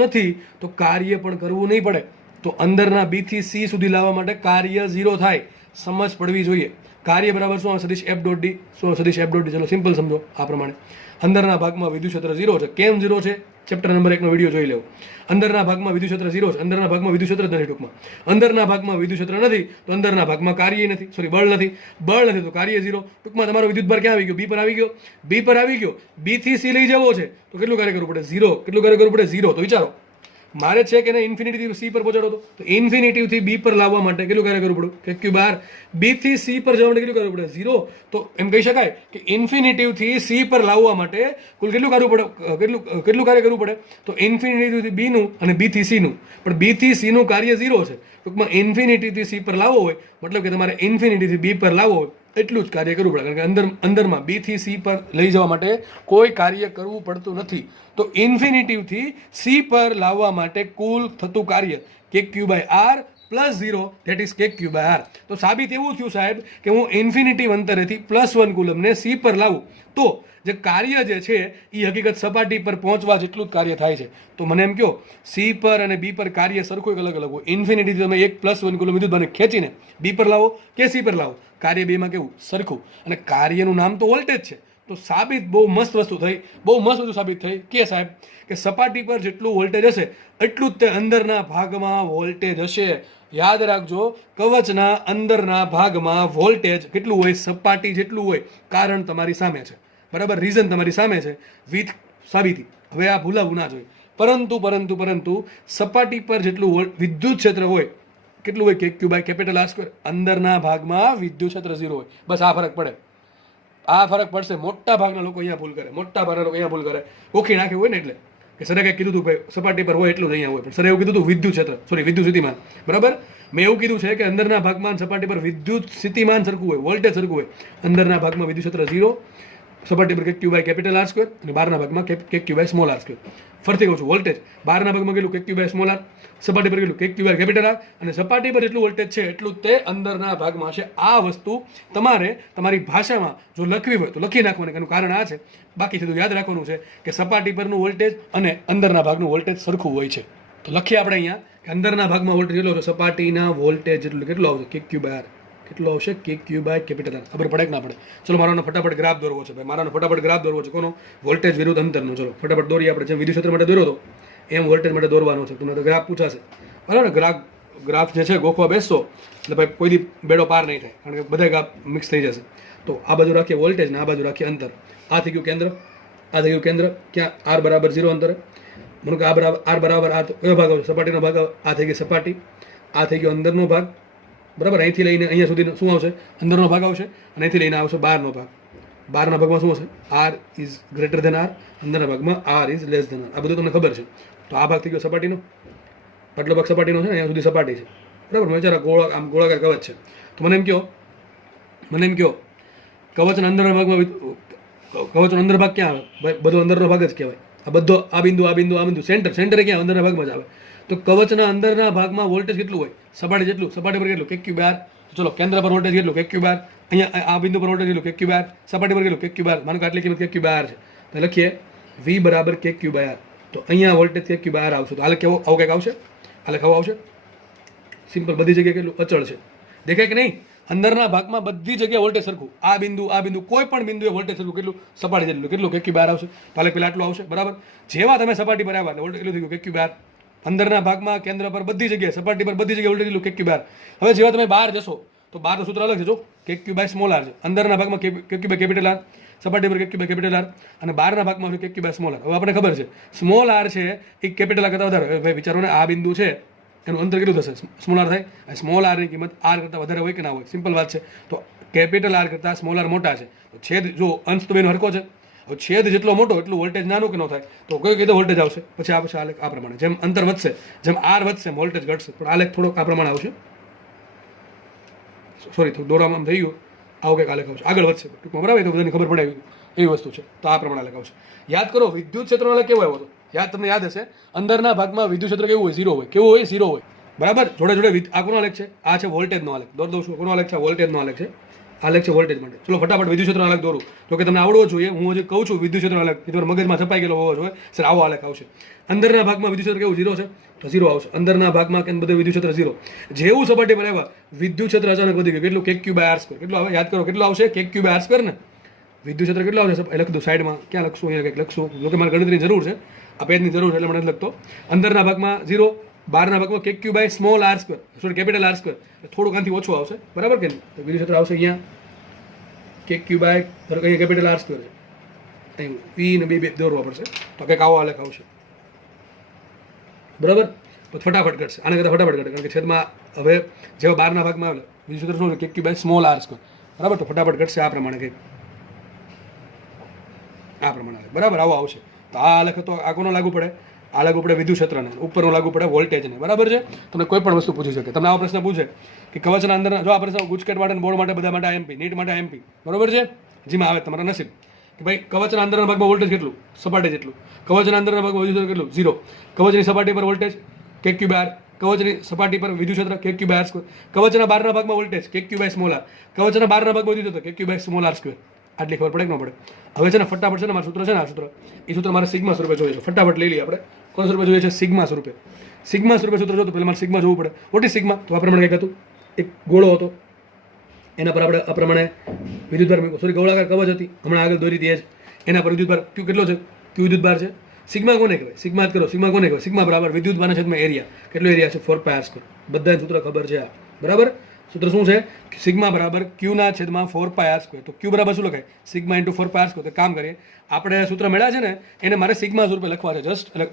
નથી તો કાર્ય પણ કરવું નહીં પડે. તો અંદરના બી થી સી સુધી લાવવા માટે કાર્ય 0 થાય. સમજ પડવી જોઈએ. કાર્ય બરાબર શું આવે? સદિશ એફ ડોટ ડી. શું સદિશ એફ ડોટ ડી? ચલો સિમ્પલ સમજો આ પ્રમાણે. અંદરના ભાગમાં વિદ્યુત ક્ષેત્ર 0 છે. કેમ 0 છે? ચેપ્ટર નંબર 1 નો વિડીયો જોઈ લેવો. અંદરના ભાગમાં વિદ્યુત ક્ષેત્ર 0 છે. અંદરના ભાગમાં વિદ્યુત ક્ષેત્ર નથી. ટૂંકમાં અંદરના ભાગમાં વિદ્યુત ક્ષેત્ર નથી તો અંદરના ભાગમાં કાર્ય નથી, બળ નથી તો કાર્ય 0. ટૂંકમાં તમારો વિદ્યુત ભાર ક્યાં આવી ગયો? બી પર આવી ગયો. બી થી સી લઈ જવો છે તો કેટલું કાર્ય કરવું પડે? 0. કેટલું કાર્ય કરવું પડે? 0. તો વિચારો મારે છે કે એને ઇન્ફિનિટીથી સી પર પહોંચાડો તો ઇન્ફિનિટીથી બી પર લાવવા માટે કેટલું કાર્ય કરવું પડે? કે ક્યુ બાર. બી થી સી પર જવા માટે કેટલું કરવું પડે? 0. તો એમ કહી શકાય કે ઇન્ફિનિટીથી સી પર લાવવા માટે કુલ કેટલું કાર્ય પડે? કેટલું કાર્ય કરવું પડે? તો ઇન્ફિનિટીથી બી નું અને બી થી સી નું. પણ બી થી સી નું કાર્ય 0 છે. ટૂંકમાં ઇન્ફિનિટીથી સી પર લાવવો હોય મતલબ કે તમારે ઇન્ફિનિટીથી બી પર લાવવો હોય એટલું જ કાર્ય કરવું પડે. કારણ કે અંદરમાં બી થી સી પર લઈ જવા માટે કોઈ કાર્ય કરવું પડતું નથી. તો ઇન્ફિનિટીથી સી પર લાવવા માટે કુલ થતું કાર્ય કે ક્યુ બાય આર +0 ધેટ ઇઝ કે ક્યુ બાય આર. તો સાબિત એવું થયું સાહેબ કે હું ઇન્ફિનિટી અંતરેથી +1 કુલમને સી પર લાવું તો જે કાર્ય જે છે એ હકીકત સપાટી પર પહોંચવા જેટલું જ કાર્ય થાય છે. તો મને એમ કહો સી પર અને બી પર કાર્ય સરખું અલગ અલગ હોય. ઇન્ફિનિટી તમે એક +1 કુલમ વિદ્યુતભારને ખેંચીને બી પર લાવો કે સી પર લાવો, કાર્ય બેમાં કેવું? સરખું. અને કાર્યનું નામ તો વોલ્ટેજ છે. તો સાબિત બહુ મસ્ત વસ્તુ સાબિત થઈ કે સાહેબ કે સપાટી પર જેટલું વોલ્ટેજ હશે એટલું જ તે અંદરના ભાગમાં વોલ્ટેજ હશે. યાદ રાખજો, કવચના અંદરના ભાગમાં વોલ્ટેજ કેટલું હોય? સપાટી જેટલું હોય. કારણ તમારી સામે છે, બરાબર. રીઝન તમારી સામે છે વિથ સાબિતી. હવે આ ભૂલાવું ના જોઈએ. પરંતુ સપાટી પર જેટલું વિદ્યુત ક્ષેત્ર હોય કેટલું હોય? કે ક્યુ બાય કેપિટલ આર સ્ક્વેર. અંદરના ભાગમાં વિદ્યુત ક્ષેત્ર 0 હોય. બસ આ ફરક પડે. આ ફરક પડશે. મોટા ભાગના લોકો અહીંયા ભૂલ કરે. ઓળખી નાખ્યું હોય ને એટલે કે સરે કંઈક કીધું હતું ભાઈ સપાટી પર હોય એટલું જ અહીંયા હોય. પણ સરે એવું કીધું હતું વિદ્યુત સ્થિતિમાન, બરાબર. મેં એવું કીધું છે કે અંદરના ભાગમાં સપાટી પર વિદ્યુત સ્થિતિમાન સરખું હોય, વોલ્ટેજ સરખું હોય. અંદરના ભાગમાં વિદ્યુત ક્ષેત્ર 0, સપાટી પર કે ક્યુ બાય કેપિટલ આર સ્ક્વેર અને બહારના ભાગમાં કે ક્યુ બાય સ્મોલ આર સ્ક્વેર. ફરતી કહું છું, વોલ્ટેજ બહારના ભાગમાં કેટલું? કે ક્યુ બાય સ્મોલ આર. સપાટી પર કેટલું? કે ક્યુ બાય કેપિટલ આર. અને સપાટી પર જેટલું વોલ્ટેજ છે એટલું તે અંદરના ભાગમાં છે. આ વસ્તુ તમારે તમારી ભાષામાં જો લખવી હોય તો લખી નાખવાની. એનું કારણ આ છે, બાકી સીધું યાદ રાખવાનું છે કે સપાટી પરનું વોલ્ટેજ અને અંદરના ભાગનું વોલ્ટેજ સરખું હોય છે. તો લખીએ આપણે અહીંયા કે અંદરના ભાગમાં વોલ્ટેજ કેટલો છે? સપાટીના વોલ્ટેજ જેટલું કેટલું આવશે? કે ક્યુ બાય આર. કેટલો આવશે? કે ક્યુ બાય કેપિટલ આર. ખબર પડે કે ના પડે? ચલો મારાનો ફટાફટ ગ્રાફ દોરવો છે ભાઈ. ફટાફટ ગ્રાફ દોરવો છે. કોનો? વોલ્ટેજ વિરુદ્ધ અંતરનો. ચલો ફટાફટ દોરીએ. આપણે જેમ વિદ્યુત ક્ષેત્ર માટે દોર્યો હતો એમ વોલ્ટેજ માટે દોરવાનો છે. તમને તો ગ્રાફ પૂછાશે, બરાબર ને? ગ્રાફ જે છે ગોખવા બેસશો એટલે ભાઈ કોઈ દી બેડો પાર નહીં થાય, કારણ કે બધા ગ્રાફ મિક્સ થઈ જશે. તો આ બાજુ રાખીએ વોલ્ટેજ ને આ બાજુ રાખીએ અંતર. આ થઈ ગયું કેન્દ્ર. ક્યાં? આર બરાબર 0 અંતરે. મને કે આર બરાબર આ કયો ભાગ આવશે? સપાટીનો ભાગ. આ થઈ ગઈ સપાટી. આ થઈ ગયો અંદરનો ભાગ, બરાબર. અહીંથી લઈને અહીંયા સુધી શું આવશે? અંદરનો ભાગ આવશે. અને અહીંથી લઈને આવશે બહારનો ભાગ. બહારના ભાગમાં શું હશે? R is greater than r. અંદરના ભાગમાં r is less than r. આ બધું તમને ખબર છે. તો આ ભાગ થઈ ગયો સપાટીનો, આટલો ભાગ સપાટીનો છે ને, અહીંયા સુધી સપાટી છે. બરાબર. વિચારો આમ ગોળાકાર કવચ છે, તો મને એમ કહો કવચના અંદરના ભાગમાં કવચનો અંદર ભાગ ક્યાં આવે? બધો અંદરનો ભાગ જ કહેવાય. આ બધો આ બિંદુ સેન્ટર ક્યાં? અંદરના ભાગમાં જ આવે. તો કવચના અંદરના ભાગમાં વોલ્ટેજ કેટલું હોય? સપાટી પર કેટલું? KQ/R. ચલો, કેન્દ્ર પર વોલ્ટેજ કેટલું? KQ/R. અહીંયા આ બિંદુ પર વોલ્ટેજ કેટલું? KQ/R. સપાટી પર કેટલું? KQ/R. માનો કે આટલી કિંમત KQ/R છે, તો લખીએ V બરાબર KQ/R. તો અહીંયા વોલ્ટેજ KQ/R આવશે. તો આલેખ કેવો આવો કંઈક આવશે? આલેખ આવો આવશે. સિમ્પલ, બધી જગ્યાએ કેટલું અચળ છે, દેખાય કે નહીં? અંદરના ભાગમાં બધી જગ્યાએ વોલ્ટેજ સરખું. આ બિંદુ કોઈ પણ બિંદુએ વોલ્ટેજ સરખું કેટલું? સપાટી જેટલું. કેટલું? KQ/R આવશે. તો આલેખ પેલા આટલું આવશે. બરાબર. જેવા તમે સપાટી પર આવ્યા એટલે વોલ્ટેજ કેટલું થઈ ગયું? KQ/R. અંદરના ભાગમાં કેન્દ્ર પર બધી જગ્યાએ સપાટી પર બધી જગ્યાએ વોલ્ટેજ કેટલું? KQ/R. હવે જેવા તમે બહાર જશો તો બહારનું સૂત્ર અલગ છે. જો KQ/r છે. અંદરના ભાગમાં KQ/R, સપાટી પર KQ/R, અને બહારના ભાગમાં KQ/r. હવે આપણે ખબર છે સ્મોલ r છે એ કેપિટલ r કરતાં વધારે. ભાઈ વિચારો ને, આ બિંદુ છે એનું અંતર કેટલું થશે? સ્મોલ r થાય. સ્મોલ r ની કિંમત r કરતાં વધારે હોય કે ના હોય? સિમ્પલ વાત છે. તો કેપિટલ R કરતાં સ્મોલ r મોટા છે. તો છેદ, જો અંશ તો બેનો હરખો છે, હવે છેદ જેટલો મોટો એટલું વોલ્ટેજ નાનું કે ન થાય? તો કોઈ કીધું વોલ્ટેજ આવશે. પછી આવશે આલેખ આ પ્રમાણે. જેમ અંતર વધશે, જેમ r વધશે, વોલ્ટેજ ઘટશે. પણ આલેખ થોડોક આ પ્રમાણે આવશે. સોરી, થોડું દોરામાં થઈ ગયું. આવું કંઈક આલેખ આવશે. આગળ વધશે ટૂંકમાં. બરાબર. તો બધાને ખબર પડે એવી વસ્તુ છે. તો આ પ્રમાણે આલેખ આવશે. યાદ કરો, વિદ્યુત ક્ષેત્રનો આલેખ કેવો આવ્યો હતો? તમને યાદ હશે, અંદરના ભાગમાં વિદ્યુત ક્ષેત્ર કેવું હોય? 0 હોય. કેવું હોય? 0 હોય. બરાબર. જોડે આ કોનો આલેખ છે? આ છે વોલ્ટેજનો આલેખ. દોર છું. કોનો આલેખ છે? વોલ્ટેજનો આલેખ છે. આલેખ છે વોલ્ટેજ માટે. ચલો ફટાફટ વિદ્યુત ક્ષેત્રનો આલેખ દોરું. તો કે તમને આવડવો જોઈએ. હું હજી કહું છું વિદ્યુત ક્ષેત્રનો આલેખ, તમારા મગજમાં છપાઈ ગયેલો હોવો જોઈએ. સર આવો આલેખ આવશે. અંદરના ભાગમાં વિદ્યુત ક્ષેત્ર કેવું? 0 છે, તો 0 આવશે. અંદરના ભાગમાં કે બધે વિદ્યુત ક્ષેત્ર 0. જેવું સપાટી પર આવ્યા વિદ્યુત ક્ષેત્ર અચાનક વધી ગયું. કેટલું? KQ/R². કેટલું આવે? યાદ કરો, કેટલું આવશે? KQ/R² ને. વિદ્યુત ક્ષેત્ર કેટલું આવશે? લખી દો સાઈડમાં. ક્યાં લખશું? અહીંયા કંઈક લખશું. જોકે મારે ગણતરીની જરૂર છે, આ પેજની જરૂર છે એટલે મને લખતો. અંદરના ભાગમાં 0, બહારના ભાગમાં KQ/r². Sorry, capital R². થોડુંક આનાથી ઓછું આવશે. બરાબર કે નહીં? તો વિદ્યુત ક્ષેત્ર આવશે અહીંયા KQ/, અહીંયા કેપિટલ R² છે. અહીં V ને બે દોરવા પડશે. તો કંઈક આવો આલેખ આવશે. બરાબર. તો ફટાફટ ઘટશે. આને કરતાં ફટાફટ ઘટે, કારણ કે છેદમાં હવે જેવા બહારના ભાગમાં આવે વિદ્યુત ક્ષેત્ર શું છે? KQ/r². બરાબર. તો ફટાફટ ઘટશે આ પ્રમાણે કંઈક આ પ્રમાણે. બરાબર. આવો આવશે. તો આ આલેખ તો આ કોનો લાગુ પડે? આ લાગુ પડે વિદ્યુત ક્ષેત્રને. ઉપરનો લાગુ પડે વોલ્ટેજને. બરાબર છે. તમને કોઈ પણ વસ્તુ પૂછી શકે. તમને આવો પ્રશ્ન પૂછે કે કવચના અંદર, જો આ પ્રશ્ન ગુજકેટ માટે, બોર્ડ માટે, બધા માટે MP, નીટ માટે MP. બરાબર છે. જેમાં આવે તમારા નસીબ કે ભાઈ કવચના અંદરના ભાગમાં વોલ્ટેજ કેટલું? સપાટી જેટલું. કવચના અંદરના ભાગમાં વિદ્યુત કેટલું? 0. કવચની સપાટી પર વોલ્ટેજ KQ/R. કવચની સપાટી પર વિદ્યુત ક્ષેત્ર KQ/R². કવચના બહારના ભાગમાં વોલ્ટેજ KQ/r. કવચના બહારના ભાગમાં વિદ્યુત KQ/r². આટલી ખબર પડે કે ન પડે? હવે છે ને ફટાફટ છે ને મારું સૂત્ર છે ને, આ સૂત્ર, એ સૂત્ર મારે સિગ્મા સ્વરૂપે જોઈએ છે. ફટાફટ લઈ લઈએ આપણે. કોણ સ્વરૂપે જોઈએ છે? સિગ્મા સ્વરૂપે. સિગ્મા સ્વરૂપે સૂત્ર જો તો પહેલાં મારે સિગ્મા જોવું પડે. What is sigma? તો આ પ્રમાણે કંઈક હતું. એક ગોળો હતો, એના પર આપણે આ પ્રમાણે વિદ્યુતભાર મૂક્યો. સોરી, ગોળાકાર કવચ હતી, હમણાં આગળ દોરી હતી એ જ. એના પર વિદ્યુતભાર Q કેટલો છે? Q વિદ્યુતભાર છે. સિગ્મા કોને કહેવાય? સિગ્મા જ કરો. સિગ્મા કોને કહેવાય? સિગ્મા બરાબર વિદ્યુતભારના છેદમાં એરિયા. કેટલો એરિયા છે? 4πr². બધાને સૂત્ર ખબર છે આ. બરાબર. સૂત્ર શું છે? સિગ્મા બરાબર Qના છેદમાં 4πr². તો Q બરાબર શું લખાય? Sigma into 4πr². તો કામ કરીએ, આપણે સૂત્ર મળ્યા છે ને એને મારે સિગ્મા સ્વરૂપે લખવા છે. જસ્ટ એટલે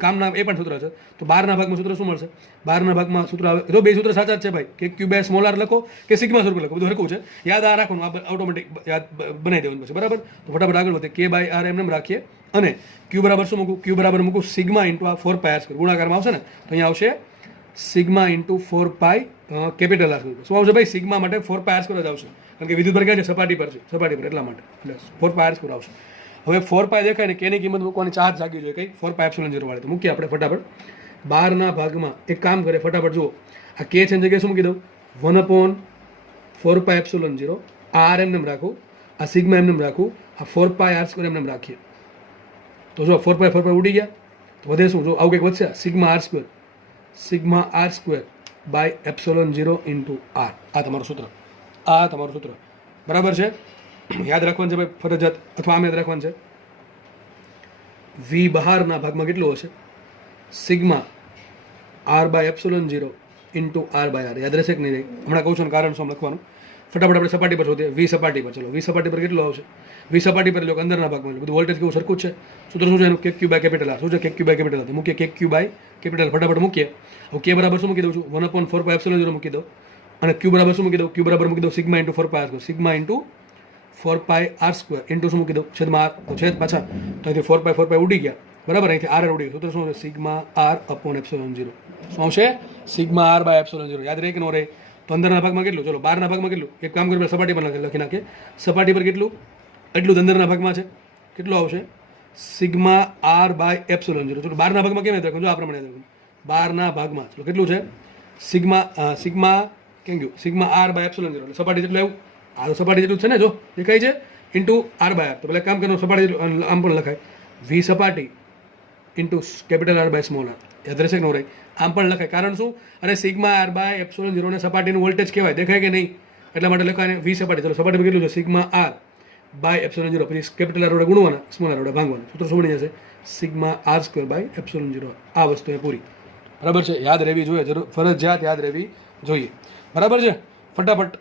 કામના એ પણ સૂત્ર છે. તો બહારના ભાગમાં સૂત્ર શું મળશે? બહારના ભાગમાં સૂત્ર આવે, જો બે સૂત્ર સાચા જ છે ભાઈ, કે KQ/r લખો કે સિગ્મા સ્વરૂપે લખો, બધું હરખું છે. યાદ આ રાખવાનું, આ ઓટોમેટિક યાદ બનાવી દેવાનું પછી. બરાબર. તો ફટાફટ આગળ વધે. K/R એમ રાખીએ અને Q બરાબર શું મૂકું? Q બરાબર મૂકું સિગ્મા ઇન્ટુ આ 4πr². ગુણાકારમાં આવશે ને તો અહીંયા આવશે સિગ્મા ઇન્ટુ 4π કેપિટલ R². શું આવશે ભાઈ? સિગ્મા માટે 4πr² જ આવશે, કારણ કે વિદ્યુતભાર ક્યાં છે? સપાટી પર છે. સપાટી પર, એટલા માટે એટલે 4πr² આવશે. હવે 4π દેખાય ને કે એની કિંમત મૂકવાની ચાર્જ જાગી જોઈએ. કઈ? 4πε0 વાળી. તો મૂકીએ આપણે ફટાફટ. બહારના ભાગમાં એક કામ કરે, ફટાફટ જુઓ. આ K છે જગ્યાએ શું મૂકી દઉં? 1/4πε0. આ R એમને રાખું, આ સિગ્મા એમને રાખું, આ 4πr² એમને રાખીએ. તો જો 4π ઉડી ગયા. તો વધે શું? જો આવું કંઈક વધશે, sigma r² by ε0 into R. આ તમારું સૂત્ર. આ તમારું સૂત્ર. બરાબર છે. યાદ રાખવાનું છે ભાઈ, ફરજિયાત. અથવા આમ યાદ રાખવાનું છે, V બહારના ભાગમાં કેટલું હશે? Sigma r/ε0 into R/R. યાદ રહેશે કે નહીં? હમણાં કહું છું ને કારણ શું લખવાનું. ફટાફટ આપણે સપાટી પર શોધીએ. V સપાટી પર. ચલો, V સપાટી પર કેટલું આવશે? V સપાટી પર લોકો અંદરના ભાગમાં બધું વોલ્ટેજ કેવું સરખું છે. સૂત્ર શું છે એનું? KQ/R. શું છે? KQ/R. મૂકીએ KQ/R. ફટાફટ મૂકીએ. હવે K બરાબર શું મૂકી દઉં છું? 1/4πε0 મૂકી દો. અને Q બરાબર શું મૂકી દઉં? Q બરાબર મૂકી દઉં sigma into 4πr². Sigma into 4πr² into શું મૂકી દઉં? છેદમાં R. તો છેદ પાછા તો અહીંથી 4π ઉડી ગયા. બરાબર. અહીંથી R ઉડી ગયા. સૂત્ર શું છે? Sigma R/ε0. શું આવશે? સિગ્મા આર બાય એપ્સિલોન 0 યાદ રહે કે ન રહે? તો અંદરના ભાગમાં કેટલું? ચલો બહારના ભાગમાં કેટલું? એક કામ કરી સપાટી પર લખી નાખીએ. સપાટી પર કેટલું? એટલું જ અંદરના ભાગમાં છે. કેટલું આવશે? Sigma r by epsilon 0. ચલો બહારના ભાગમાં કેમ યાદ રાખવું? જો આ પ્રમાણે યાદ રાખવું. બહારના ભાગમાં ચલો કેટલું છે? સિગ્મા કેમ ગયું? સિગ્મા આર બાય એપ્સિલોન 0 એટલે સપાટી જેટલું આવ્યું. આ તો સપાટી જેટલું છે ને, જો દેખાય છે, ઇન્ટુ આર બાય આર. તો પેલા કામ કરવાનું, સપાટી જેટલું આમ પણ લખાય, વી સપાટી into capital r by small r. યાદ રહેશે કે ન રહે? આમ પણ લખાય. કારણ શું? અરે સિગ્મા આર બાય એપ્સિલોન 0 ને સપાટીનું વોલ્ટેજ કહેવાય, દેખાય કે નહીં? એટલા માટે લખાય વી સપાટી. ચલો સપાટી પર કેટલું છે? Sigma r by epsilon 0. પછી કેપિટલ આર વડે ગુણવાના, સ્મોલ આર વડે ભાંગવાના. સૂત્ર શું બની જશે? Sigma r square by epsilon 0. આ વસ્તુ એ પૂરી. બરાબર છે? યાદ રહેવી જોઈએ, જરૂર, ફરજિયાત યાદ રહેવી જોઈએ. બરાબર છે? ફટાફટ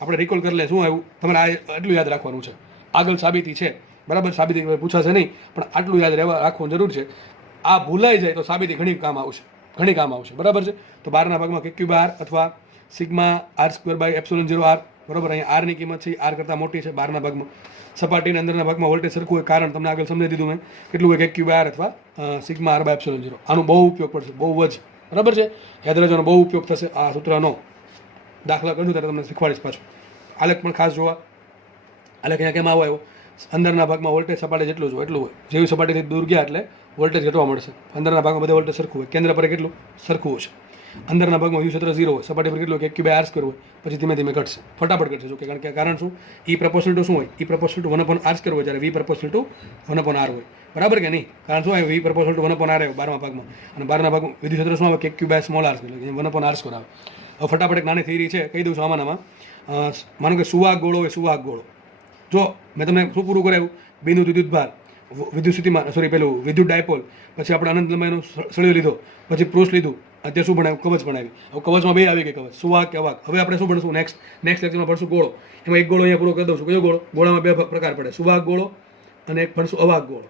આપણે રિકોલ કરી લે. શું આવ્યું? તમારે આ એટલું યાદ રાખવાનું છે. આગળ સાબિતી છે, બરાબર? સાબિતી પૂછાશે નહીં, પણ આટલું યાદ રાખવાનું જરૂર છે. આ ભૂલાઈ જાય તો સાબિતી ઘણી કામ આવશે. બરાબર છે? તો બહારના ભાગમાં કે ક્યુબ આર અથવા sigma r square by epsilon 0 r. બરાબર? અહીંયા આરની કિંમત છે આર કરતાં મોટી છે બહારના ભાગમાં. સપાટીના અંદરના ભાગમાં વોલ્ટેજ સરખું હોય, કારણ તમને આગળ સમજાવી દીધું મેં. કેટલું હોય? કે ક્યુબ આર અથવા સિગ્મા આર બાય એપ્સિલોન 0. આનું બહુ ઉપયોગ પડશે, બહુ જ. બરાબર છે? યાદ રાખજો, બહુ ઉપયોગ થશે આ સૂત્રનો. દાખલા કરશું ત્યારે તમને શીખવાડીશ પાછું. આલેખ પણ ખાસ જોવા. આલેખ અહીંયા કેમ આવ્યો? અંદરના ભાગમાં વોલ્ટેજ સપાટી જેટલું જ હોય એટલું હોય. જેવી સપાટીથી દૂર ગયા એટલે વોલ્ટેજ ઘટવા મળશે. અંદરના ભાગમાં બધા વોલ્ટેજ સરખું હોય. કેન્દ્ર પર કેટલું સરખું હશે. અંદરના ભાગમાં યુ ક્ષેત્ર 0 હોય. સપાટી પર કેટલું? કે ક્યુબ આર સ્ક્વેર હોય. પછી ધીમે ધીમે ઘટશે, ફટાફટ ઘટશે. જો કે કારણ શું? ઈ પ્રપોર્શનલ ટુ શું હોય? ઈ પ્રપોર્શનલ ટુ 1/r સ્ક્વેર હોય, જ્યારે વી પ્રપોર્શનલ ટુ 1/r હોય. બરાબર કે નહીં? કારણ શું આવે? વી પ્રપોર્શનલ ટુ 1/r આવે 12મા ભાગમાં. અને 12ના ભાગમાં વિદ્યુત ક્ષેત્ર શું આવે? કે cube small r square, 1/r square આવે. હવે ફટાફટ એક નાની થિયરી છે, કહી દઉં છું આમાં. માનો કે સુવાહક ગોળો હોય, સુવાહક ગોળો. જો મેં તમને શું પૂરું કરાવ્યું? બિંદુ વિદ્યુત ભાર, વિદ્યુત સ્થિતિમાં, પેલું વિદ્યુત ડાયપોલ, પછી આપણે અનંત લંબાઈનો સળિયો લીધો, પછી પૃષ્ઠ લીધું, અત્યારે શું ભણાવ્યું? કવચ ભણાવી. હવે કવચમાં બે આવી ગઈ કવચ, સુવાહક કે અવાહક. હવે આપણે શું ભણશું? નેક્સ્ટ લેક્ચરમાં ભણશું ગોળો. એમાં એક ગોળો અહીંયા પૂરો કરી દઉં છું. કયો ગોળો? ગોળામાં બે પ્રકાર પડે, સુવાહક ગોળો અને એક ભણશું અવાહક ગોળો.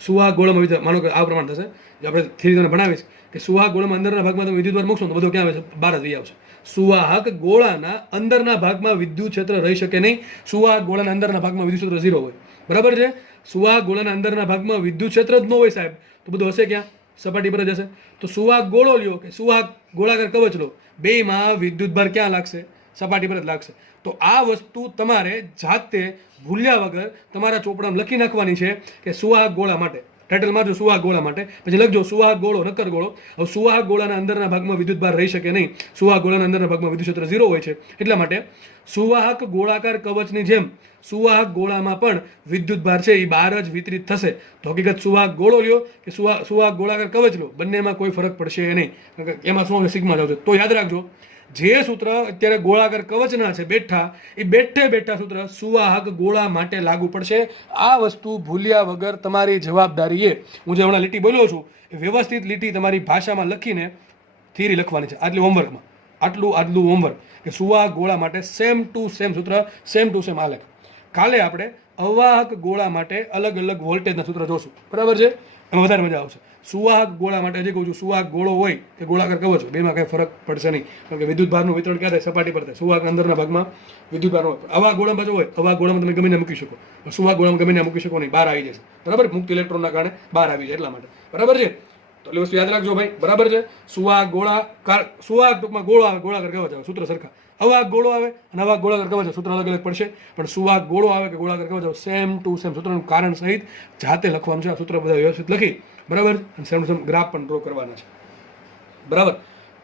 સુવાહક ગોળામાં માનો કે આ પ્રમાણ થશે, જે આપણે થિયરી તમને ભણાવીશ કે સુવાહક ગોળામાં અંદરના ભાગમાં તમે વિદ્યુત ભાર મૂકશો તો બધું ક્યાં આવે છે? બહાર જ આવશે. સુવાહક ગોળાના અંદરના ભાગમાં વિદ્યુત ક્ષેત્ર રહી શકે નહીં. સુવાહક ગોળાના અંદરના ભાગમાં વિદ્યુત ક્ષેત્ર 0 હોય. બરાબર છે? સુવાહક ગોળાના અંદરના ભાગમાં વિદ્યુત ક્ષેત્ર જ ન હોય સાહેબ, તો બધું હશે ક્યાં? સપાટી પર જ હશે. તો સુવાહક ગોળો લ્યો કે સુવાહક ગોળાકાર કવચ લો, બેમાં વિદ્યુત ભાર ક્યાં લાગશે? સપાટી પર જ લાગશે. તો આ વસ્તુ તમારે જાતે ભૂલ્યા વગર તમારા ચોપડામાં લખી નાખવાની છે કે સુવાહક ગોળા માટે. ટાઇટલ મારજો સુવાહક ગોળા માટે, પછી લખજો સુવાહક ગોળો, નક્કર ગોળો. હવે સુવાહક ગોળાના અંદરના ભાગમાં વિદ્યુત ભાર રહી શકે નહીં. સુવાહક ગોળાના અંદરના ભાગમાં વિદ્યુત ક્ષેત્ર 0 હોય છે. એટલા માટે સુવાહક ગોળાકાર કવચની જેમ સુવાહક ગોળામાં પણ વિદ્યુત ભાર છે એ બહાર જ વિતરિત થશે. તો હકીકત સુવાહક ગોળો લ્યો કે સુવાહક ગોળાકાર કવચ લો, બંનેમાં કોઈ ફરક પડશે નહીં. એમાં શું સિગ્મા જ આવશે. તો યાદ રાખજો, જે સૂત્ર અત્યારે ગોળાકાર કવચના છે બેઠા, એ બેઠા સૂત્ર સુવાહક ગોળા માટે લાગુ પડશે. આ વસ્તુ ભૂલ્યા વગર તમારી જવાબદારી એ, હું જે હમણાં લીટી બોલ્યો છું એ વ્યવસ્થિત લીટી તમારી ભાષામાં લખીને થિયરી લખવાની છે. આટલું હોમવર્કમાં આટલું હોમવર્ક કે સુવાહક ગોળા માટે સેમ ટુ સેમ સૂત્ર, સેમ ટુ સેમ આલેખ. કાલે આપણે અવાહક ગોળા માટે અલગ અલગ વોલ્ટેજના સૂત્ર જોશું. બરાબર છે? એમાં વધારે મજા આવશે. સુવાહક ગોળા માટે હજી કહું છું, સુવાહક ગોળો હોય કે ગોળાકાર કવચ હોય, બેમાં કંઈ ફરક પડશે નહીં. કારણ કે વિદ્યુત ભારનું વિતરણ ક્યાં થાય? સપાટી પર થાય. સુવાહક અંદરના ભાગમાં વિદ્યુત ભાર હોય. અવાહક ગોળામાં પાછું હોય, અવાહક ગોળામાં તમે ગમે મૂકી શકો. સુવાહક ગોળામાં ગમે મૂકી શકો નહીં, બહાર આવી જશે. બરાબર? મુક્ત ઇલેક્ટ્રોનના કારણે બહાર આવી જાય એટલા માટે. બરાબર છે? તો એટલે વસ્તુ યાદ રાખજો ભાઈ. બરાબર છે? સુવાહક ટૂંકમાં ગોળો આવે, ગોળાકાર કવચ આવે, સૂત્ર સરખા. અવાહક ગોળો આવે અને અવાહક ગોળાકાર કવચ, સૂત્ર અલગ અલગ પડશે. પણ સુવાહક ગોળો આવે કે ગોળાકાર કવચ આવે, સેમ ટુ સેમ સૂત્રનું કારણ સહિત જાતે લખવાનું છે. આ સૂત્ર બધા વ્યવસ્થિત લખી, બરાબર, અને સેમ ટુ સેમ ગ્રાફ પણ ડ્રો કરવાના છે. બરાબર?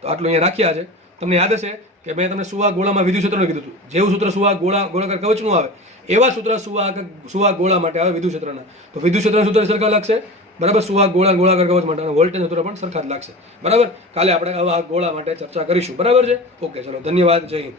તો આટલું અહીંયા રાખ્યા છે. તમને યાદ હશે કે મેં તમને સુવાહક ગોળામાં વિદ્યુત ક્ષેત્રનું કીધું હતું. જેવું સૂત્ર સુવાહક ગોળાકાર કવચનું આવે એવા સૂત્ર સુવાહક ગોળા માટે આવે વિદ્યુત ક્ષેત્રના. તો વિદ્યુત ક્ષેત્રના સૂત્ર સરખા લાગશે. બરાબર? સુવાહક ગોળાકાર કવચ માટે અને વોલ્ટેજ સૂત્ર પણ સરખા જ લાગશે. બરાબર? કાલે આપણે આવા ગોળા માટે ચર્ચા કરીશું. બરાબર છે? ઓકે, ચલો, ધન્યવાદ. જય હિન્દ.